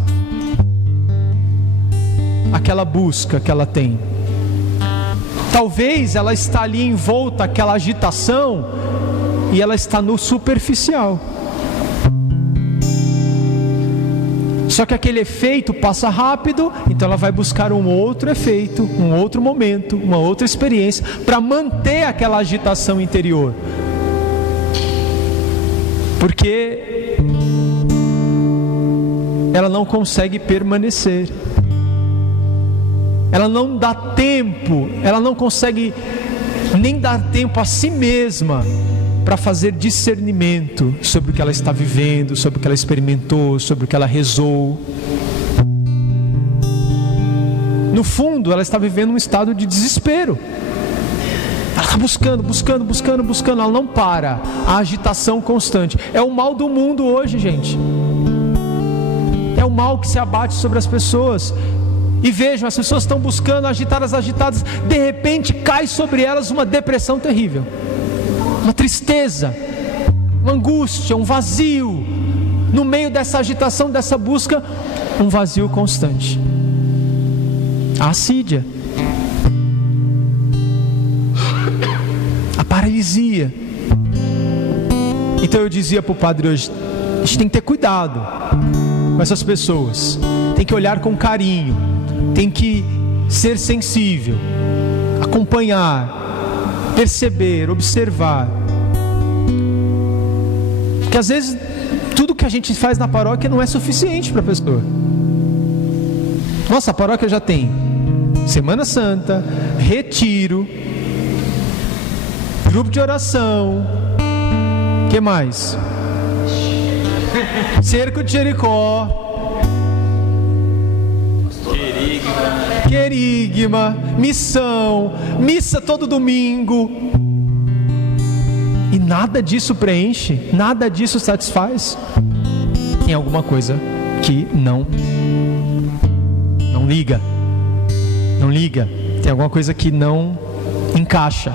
aquela busca que ela tem. Talvez ela está ali envolta àquela agitação e ela está no superficial. Só que aquele efeito passa rápido, então ela vai buscar um outro efeito, um outro momento, uma outra experiência para manter aquela agitação interior. Porque ela não consegue permanecer. Ela não dá tempo, ela não consegue nem dar tempo a si mesma para fazer discernimento sobre o que ela está vivendo, sobre o que ela experimentou, sobre o que ela rezou. No fundo, ela está vivendo um estado de desespero. Ela está buscando, ela não para. A agitação constante. É o mal do mundo hoje, gente. É o mal que se abate sobre as pessoas. E vejam, as pessoas estão buscando, agitadas, de repente cai sobre elas uma depressão terrível, uma tristeza, uma angústia, um vazio. No meio dessa agitação, dessa busca, um vazio constante. A assídia, a paralisia. Então eu dizia para o padre hoje, a gente tem que ter cuidado com essas pessoas, tem que olhar com carinho, tem que ser sensível, acompanhar, perceber, observar. Porque às vezes tudo que a gente faz na paróquia não é suficiente para a pessoa. Nossa, a paróquia já tem Semana Santa, retiro, grupo de oração, que mais? Cerco de Jericó, querigma, missão, missa todo domingo. E nada disso preenche, nada disso satisfaz. Tem alguma coisa que não liga, tem alguma coisa que não encaixa.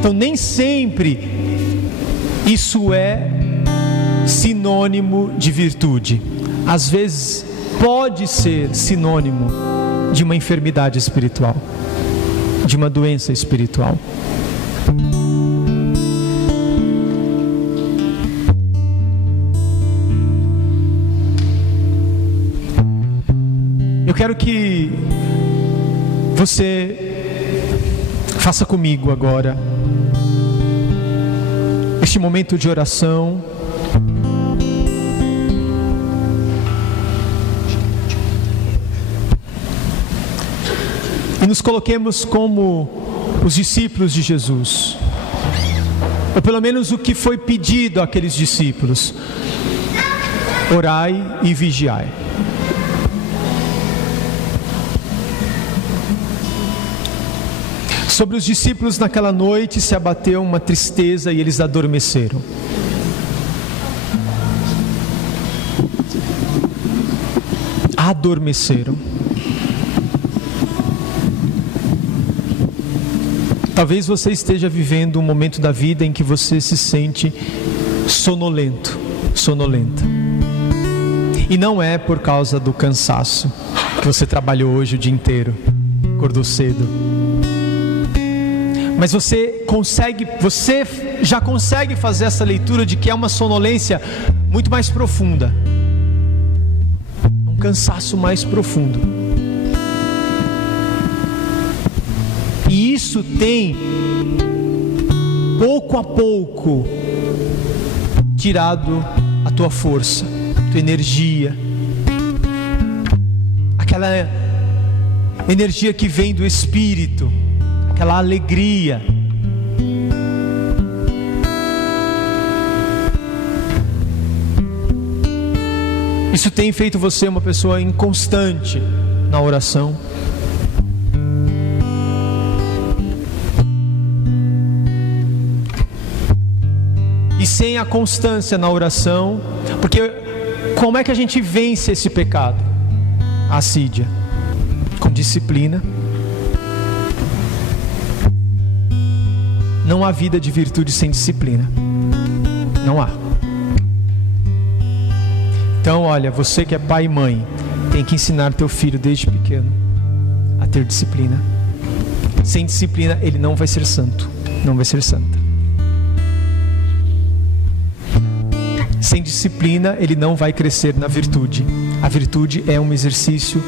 Então nem sempre isso é sinônimo de virtude. Às vezes pode ser sinônimo de uma enfermidade espiritual, de uma doença espiritual. Eu quero que você faça comigo agora este momento de oração. E nos coloquemos como os discípulos de Jesus, ou pelo menos o que foi pedido àqueles discípulos: orai e vigiai. Sobre os discípulos naquela noite se abateu uma tristeza e eles adormeceram. Adormeceram. Talvez você esteja vivendo um momento da vida em que você se sente sonolento, sonolenta. E não é por causa do cansaço, que você trabalhou hoje o dia inteiro, acordou cedo. Mas você já consegue fazer essa leitura de que é uma sonolência muito mais profunda, um cansaço mais profundo. E isso tem, pouco a pouco, tirado a tua força, a tua energia, aquela energia que vem do Espírito, aquela alegria. Isso tem feito você uma pessoa inconstante na oração. E sem a constância na oração, porque como é que a gente vence esse pecado? A assídia, com disciplina. Não há vida de virtude sem disciplina. Não há. Então, olha, você que é pai e mãe, tem que ensinar teu filho desde pequeno a ter disciplina. Sem disciplina, ele não vai ser santo, não vai ser santa. Sem disciplina, ele não vai crescer na virtude. A virtude é um exercício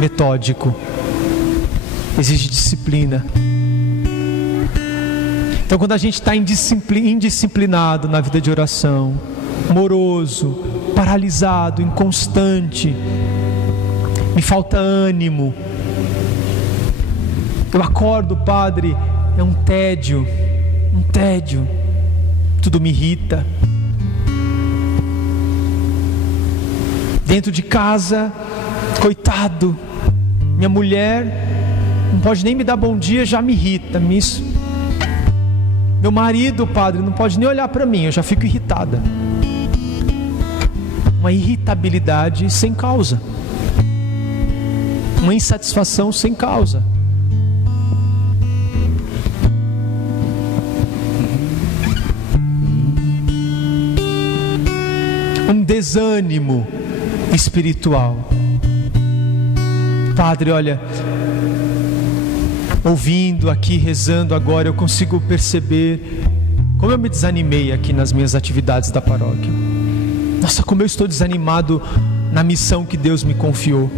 metódico, exige disciplina. Então, quando a gente está indisciplinado na vida de oração, moroso, paralisado, inconstante, me falta ânimo, eu acordo, padre, é um tédio, um tédio, tudo me irrita. Dentro de casa, coitado, minha mulher não pode nem me dar bom dia, já me irrita. Meu marido, padre, não pode nem olhar para mim, eu já fico irritada. Uma irritabilidade sem causa, uma insatisfação sem causa. Um desânimo espiritual. Padre, olha, ouvindo aqui, rezando agora, eu consigo perceber como eu me desanimei aqui nas minhas atividades da paróquia. Nossa, como eu estou desanimado na missão que Deus me confiou.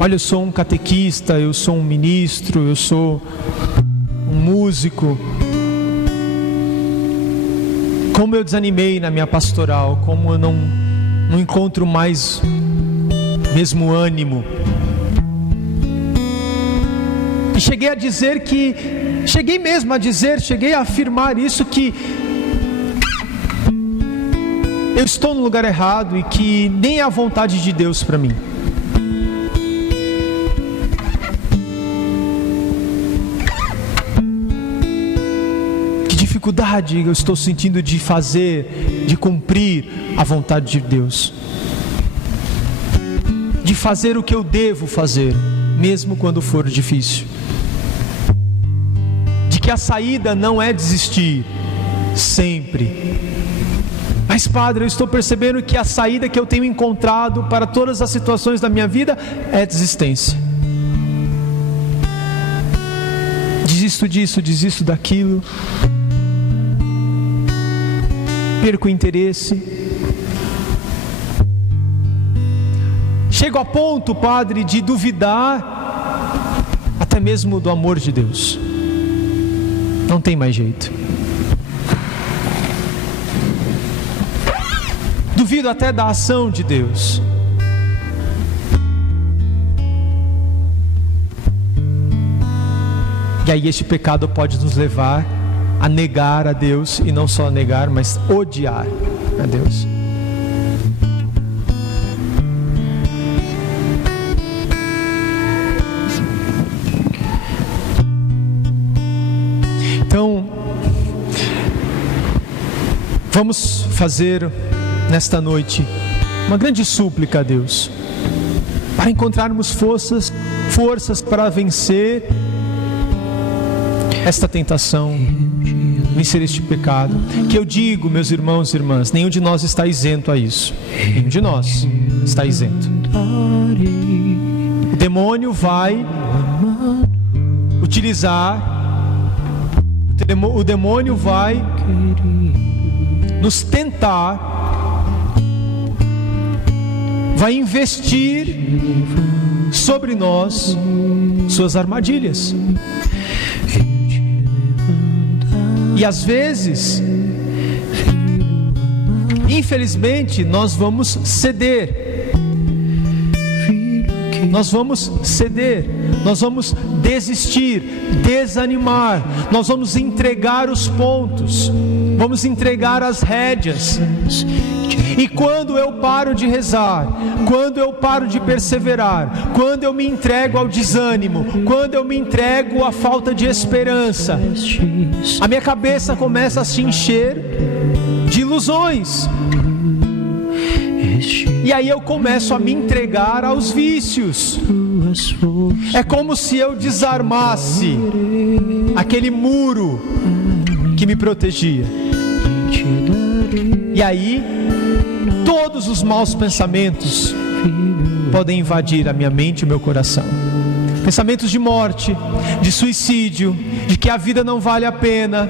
Olha, eu sou um catequista, eu sou um ministro, eu sou um músico. Como eu desanimei na minha pastoral, como eu não encontro mais mesmo ânimo. E cheguei a afirmar isso, que eu estou no lugar errado e que nem é a vontade de Deus para mim. Que dificuldade eu estou sentindo de fazer, de cumprir a vontade de Deus, de fazer o que eu devo fazer, mesmo quando for difícil. De que a saída não é desistir, sempre. Mas, padre, eu estou percebendo que a saída que eu tenho encontrado para todas as situações da minha vida é desistência. Desisto disso, desisto daquilo. Perco o interesse. Chego a ponto, padre, de duvidar até mesmo do amor de Deus. Não tem mais jeito. Duvido até da ação de Deus. E aí este pecado pode nos levar a negar a Deus, e não só negar, mas odiar a Deus. Então, vamos fazer nesta noite uma grande súplica a Deus, para encontrarmos forças para vencer esta tentação, vencer este pecado. Que eu digo, meus irmãos e irmãs, nenhum de nós está isento a isso. Nenhum de nós está isento. O demônio vai utilizar, o demônio vai nos tentar, vai investir sobre nós suas armadilhas. E às vezes, infelizmente, nós vamos ceder. Nós vamos ceder, nós vamos desistir, desanimar, nós vamos entregar os pontos, vamos entregar as rédeas. E quando eu paro de rezar, quando eu paro de perseverar, quando eu me entrego ao desânimo, quando eu me entrego à falta de esperança, a minha cabeça começa a se encher de ilusões. E aí eu começo a me entregar aos vícios. É como se eu desarmasse aquele muro que me protegia. E aí todos os maus pensamentos podem invadir a minha mente e o meu coração. Pensamentos de morte, de suicídio, de que a vida não vale a pena,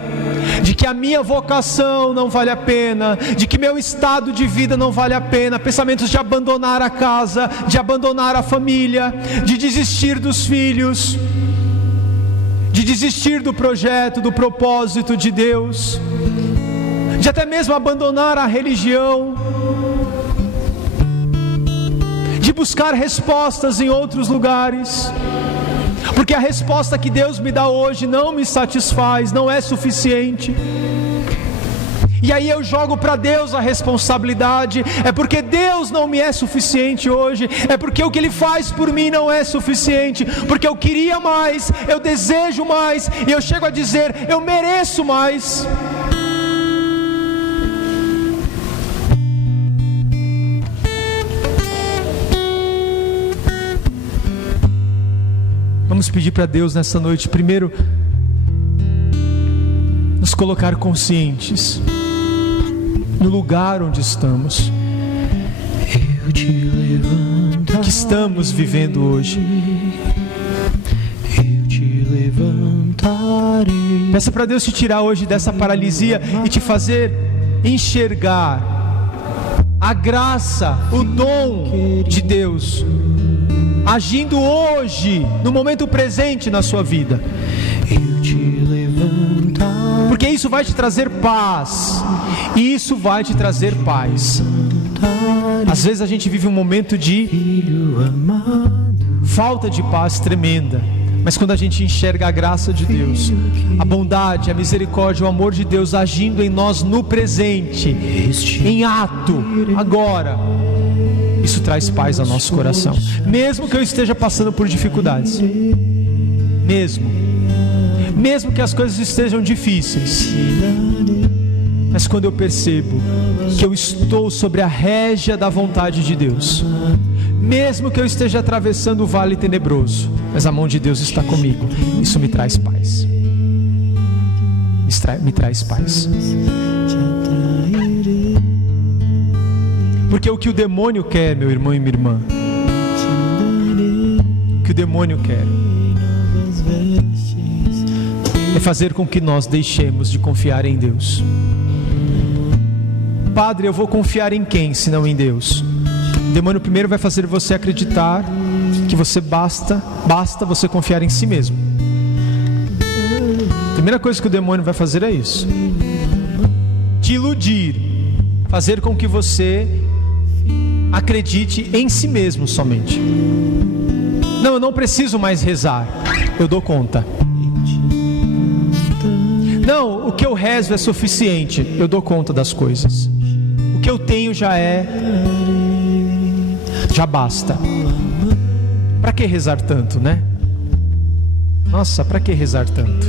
de que a minha vocação não vale a pena, de que meu estado de vida não vale a pena. Pensamentos de abandonar a casa, de abandonar a família, de desistir dos filhos, de desistir do projeto, do propósito de Deus, de até mesmo abandonar a religião, de buscar respostas em outros lugares, porque a resposta que Deus me dá hoje não me satisfaz, não é suficiente. E aí eu jogo para Deus a responsabilidade. É porque Deus não me é suficiente hoje, é porque o que Ele faz por mim não é suficiente, porque eu queria mais, eu desejo mais, e eu chego a dizer, eu mereço mais. Vamos pedir para Deus nessa noite, primeiro, nos colocar conscientes no lugar onde estamos, o que estamos vivendo hoje. Peça para Deus te tirar hoje dessa paralisia e te fazer enxergar a graça, o dom de Deus agindo hoje, no momento presente na sua vida, porque isso vai te trazer paz, e isso vai te trazer paz. Às vezes a gente vive um momento de falta de paz tremenda, mas quando a gente enxerga a graça de Deus, a bondade, a misericórdia, o amor de Deus agindo em nós no presente, em ato, agora, isso traz paz ao nosso coração. Mesmo que eu esteja passando por dificuldades, mesmo que as coisas estejam difíceis, mas quando eu percebo que eu estou sobre a régia da vontade de Deus, mesmo que eu esteja atravessando o vale tenebroso, mas a mão de Deus está comigo, isso me traz paz. Me traz paz. Porque o que o demônio quer, meu irmão e minha irmã, o que o demônio quer é fazer com que nós deixemos de confiar em Deus. Padre, eu vou confiar em quem, se não em Deus? O demônio primeiro vai fazer você acreditar que você basta você confiar em si mesmo. A primeira coisa que o demônio vai fazer é isso: te iludir, fazer com que você acredite em si mesmo somente. Não, eu não preciso mais rezar, eu dou conta. Não, o que eu rezo é suficiente, eu dou conta das coisas. O que eu tenho já basta. Para que rezar tanto, né? Nossa, para que rezar tanto?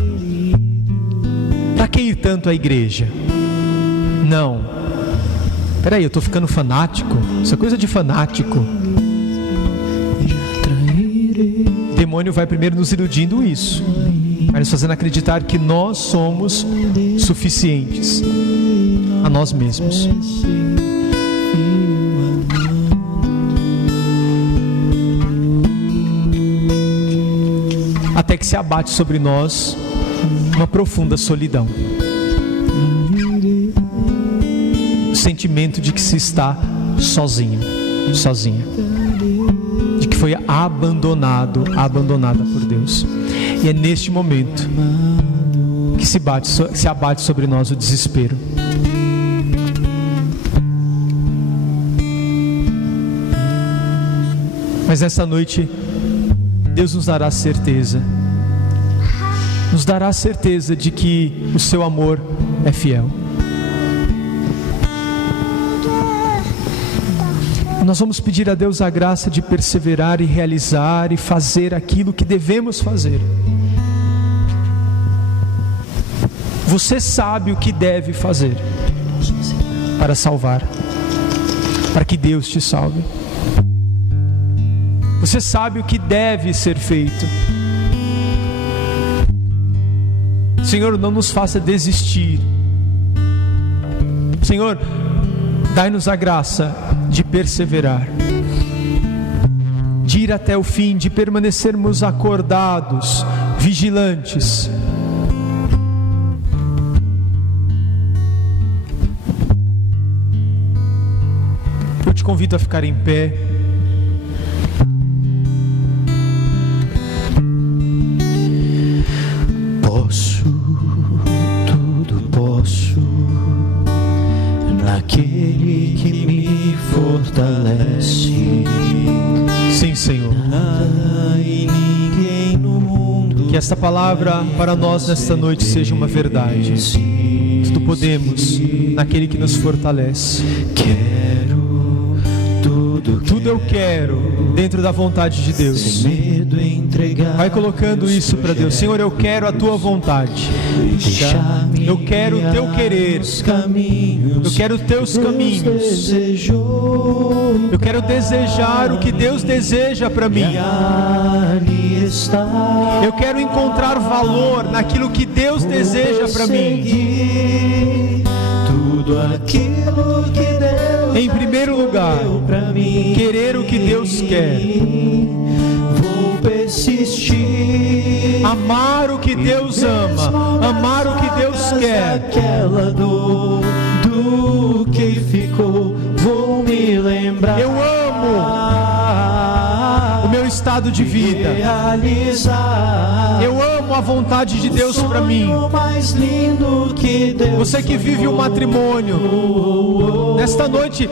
Para que ir tanto à igreja? Não. Peraí, eu estou ficando fanático? Isso é coisa de fanático. O demônio vai primeiro nos iludindo isso, vai nos fazendo acreditar que nós somos suficientes a nós mesmos. Até que se abate sobre nós uma profunda solidão, o sentimento de que se está sozinho, sozinha, de que foi abandonada por Deus. E é neste momento que se abate sobre nós o desespero. Mas nessa noite Deus nos dará certeza de que o seu amor é fiel. Nós vamos pedir a Deus a graça de perseverar e realizar e fazer aquilo que devemos fazer. Você sabe o que deve fazer para salvar, para que Deus te salve. Você sabe o que deve ser feito. Senhor, não nos faça desistir. Senhor, dai-nos a graça de perseverar, de ir até o fim, de permanecermos acordados, vigilantes. Eu te convido a ficar em pé. Tudo posso naquele que me fortalece. Sim, Senhor. Nada e ninguém no mundo Que esta palavra para nós nesta noite seja uma verdade. Tudo podemos naquele que nos fortalece. Tudo eu quero dentro da vontade de Deus. Vai colocando isso para Deus. Senhor, eu quero a tua vontade. Eu quero o teu querer. Eu quero os teus caminhos. Eu quero desejar o que Deus deseja para mim. Eu quero encontrar valor naquilo que Deus deseja para mim. Tudo aquilo que Deus em primeiro lugar, querer o que Deus quer. Vou persistir. Amar o que Deus ama. Amar o que Deus quer. Aquela dor do que ficou, vou me lembrar. Eu amo o meu estado de vida. Eu amo a vontade de Deus para mim. Você que vive um matrimônio, nesta noite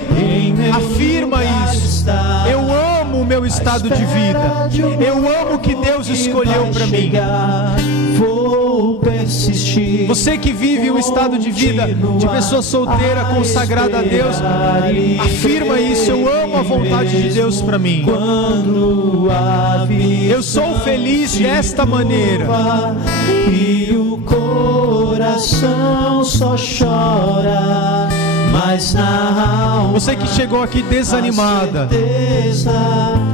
afirma isso. Eu amo o meu estado de vida. Eu amo o que Deus escolheu para mim. Você que vive um estado de vida de pessoa solteira, consagrada a Deus, afirma isso. Eu amo a vontade de Deus para mim. Eu sou feliz desta maneira. E o coração só chora, mas na alma. Você que chegou aqui desanimada,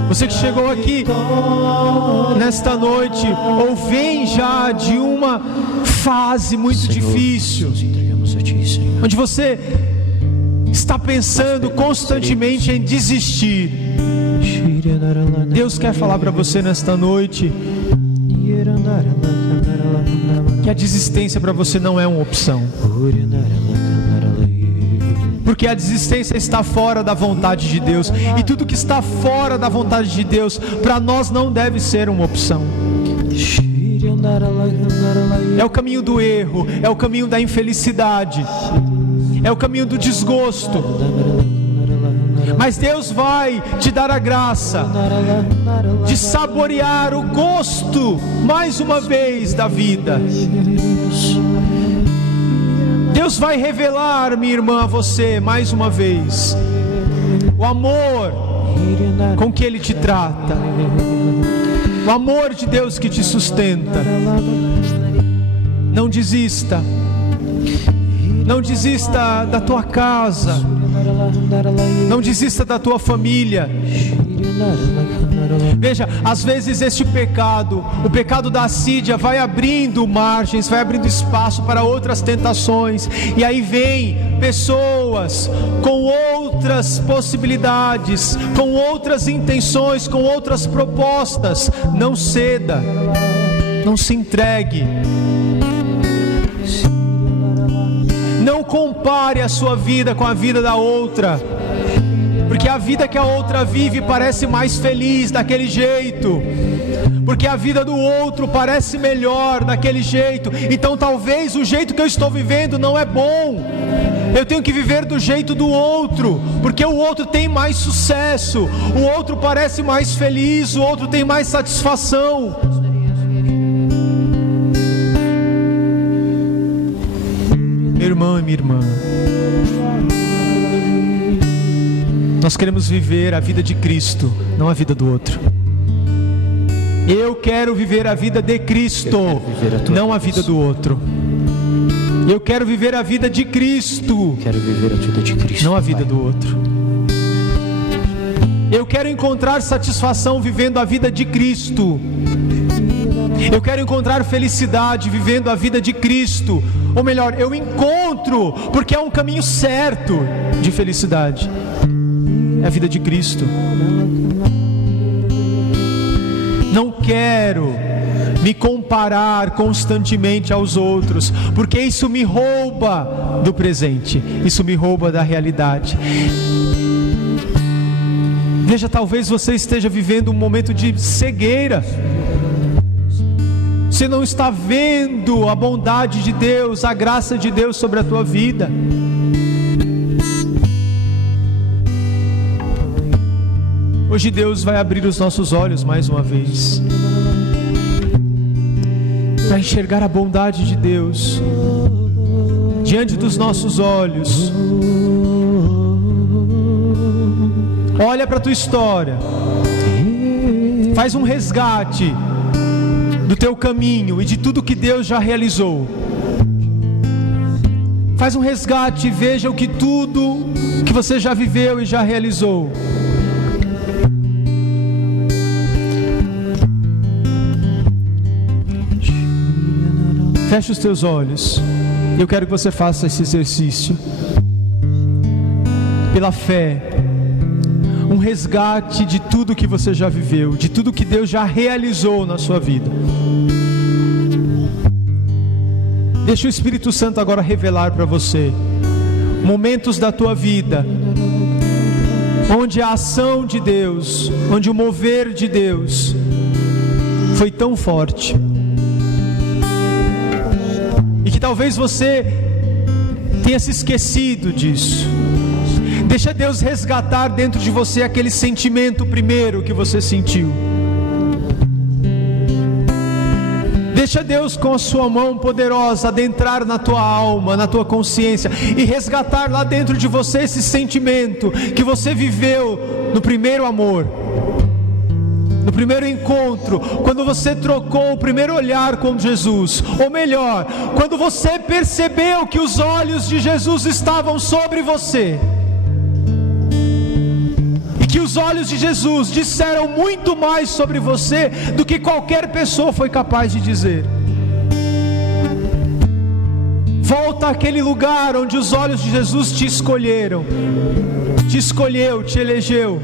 você que chegou aqui nesta noite, ou vem já de uma fase muito difícil, onde você está pensando constantemente em desistir. Deus quer falar para você nesta noite que a desistência para você não é uma opção, porque a desistência está fora da vontade de Deus, e tudo que está fora da vontade de Deus para nós não deve ser uma opção. É o caminho do erro, é o caminho da infelicidade, é o caminho do desgosto. Mas Deus vai te dar a graça de saborear o gosto mais uma vez da vida. Deus vai revelar, minha irmã, a você mais uma vez o amor com que Ele te trata, o amor de Deus que te sustenta. Não desista. Não desista da tua casa. Não desista da tua família. Veja, às vezes este pecado, o pecado da assídia, vai abrindo margens, vai abrindo espaço para outras tentações. E aí vem pessoas com outras possibilidades, com outras intenções, com outras propostas. Não ceda, não se entregue. Não compare a sua vida com a vida da outra, porque a vida que a outra vive parece mais feliz daquele jeito, porque a vida do outro parece melhor daquele jeito. Então talvez o jeito que eu estou vivendo não é bom. Eu tenho que viver do jeito do outro, porque o outro tem mais sucesso, o outro parece mais feliz, o outro tem mais satisfação. Meu irmão e minha irmã, nós queremos viver a vida de Cristo, não a vida do outro. Eu quero viver a vida de Cristo, não a vida do outro. Eu quero viver a vida de Cristo, não a vida do outro. Eu quero encontrar satisfação vivendo a vida de Cristo. Eu quero encontrar felicidade vivendo a vida de Cristo. Ou melhor, eu encontro, porque é um caminho certo de felicidade. É a vida de Cristo. Não quero me comparar constantemente aos outros, porque isso me rouba do presente, isso me rouba da realidade. Veja, talvez você esteja vivendo um momento de cegueira. Você não está vendo a bondade de Deus, a graça de Deus sobre a tua vida. Hoje Deus vai abrir os nossos olhos mais uma vez. a enxergar a bondade de Deus diante dos nossos olhos. Olha para a tua história, faz um resgate do teu caminho e de tudo que Deus já realizou. Faz um resgate e veja o que tudo que você já viveu e já realizou. Feche os teus olhos. Eu quero que você faça esse exercício. Pela fé, um resgate de tudo que você já viveu, de tudo que Deus já realizou na sua vida. Deixa o Espírito Santo agora revelar para você momentos da tua vida onde a ação de Deus, onde o mover de Deus foi tão forte, e que talvez você tenha se esquecido disso. Deixa Deus resgatar dentro de você aquele sentimento primeiro que você sentiu. Deixa Deus com a sua mão poderosa adentrar na tua alma, na tua consciência, e resgatar lá dentro de você esse sentimento que você viveu no primeiro amor, no primeiro encontro, quando você trocou o primeiro olhar com Jesus, ou melhor, quando você percebeu que os olhos de Jesus estavam sobre você, e que os olhos de Jesus disseram muito mais sobre você do que qualquer pessoa foi capaz de dizer. Volta àquele lugar onde os olhos de Jesus te escolheram, te escolheu, te elegeu,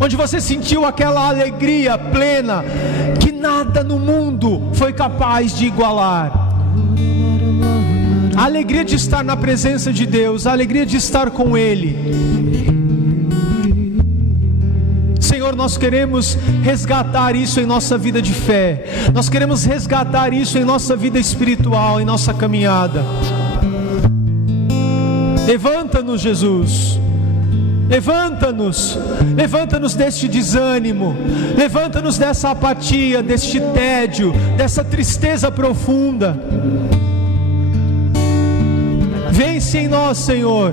onde você sentiu aquela alegria plena que nada no mundo foi capaz de igualar. A alegria de estar na presença de Deus, a alegria de estar com Ele. Senhor, nós queremos resgatar isso em nossa vida de fé. Nós queremos resgatar isso em nossa vida espiritual, em nossa caminhada. Levanta-nos, Jesus. Levanta-nos, levanta-nos deste desânimo, levanta-nos dessa apatia, deste tédio, dessa tristeza profunda. Vence em nós, Senhor,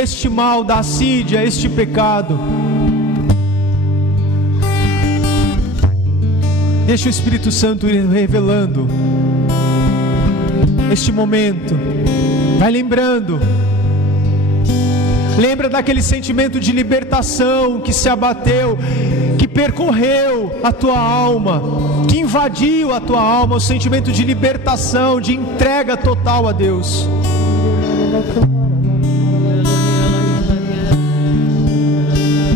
este mal da assídia, este pecado. Deixa o Espírito Santo ir revelando este momento. Vai lembrando. Lembra daquele sentimento de libertação que se abateu, que percorreu a tua alma, que invadiu a tua alma, o sentimento de libertação, de entrega total a Deus.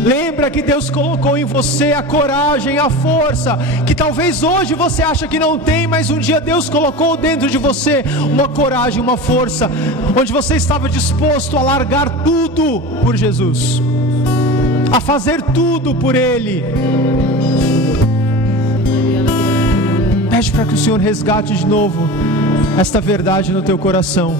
Lembra que Deus colocou em você a coragem, a força, que talvez hoje você acha que não tem, mas um dia Deus colocou dentro de você uma coragem, uma força, onde você estava disposto a largar tudo por Jesus, a fazer tudo por Ele. Pede para que o Senhor resgate de novo esta verdade no teu coração.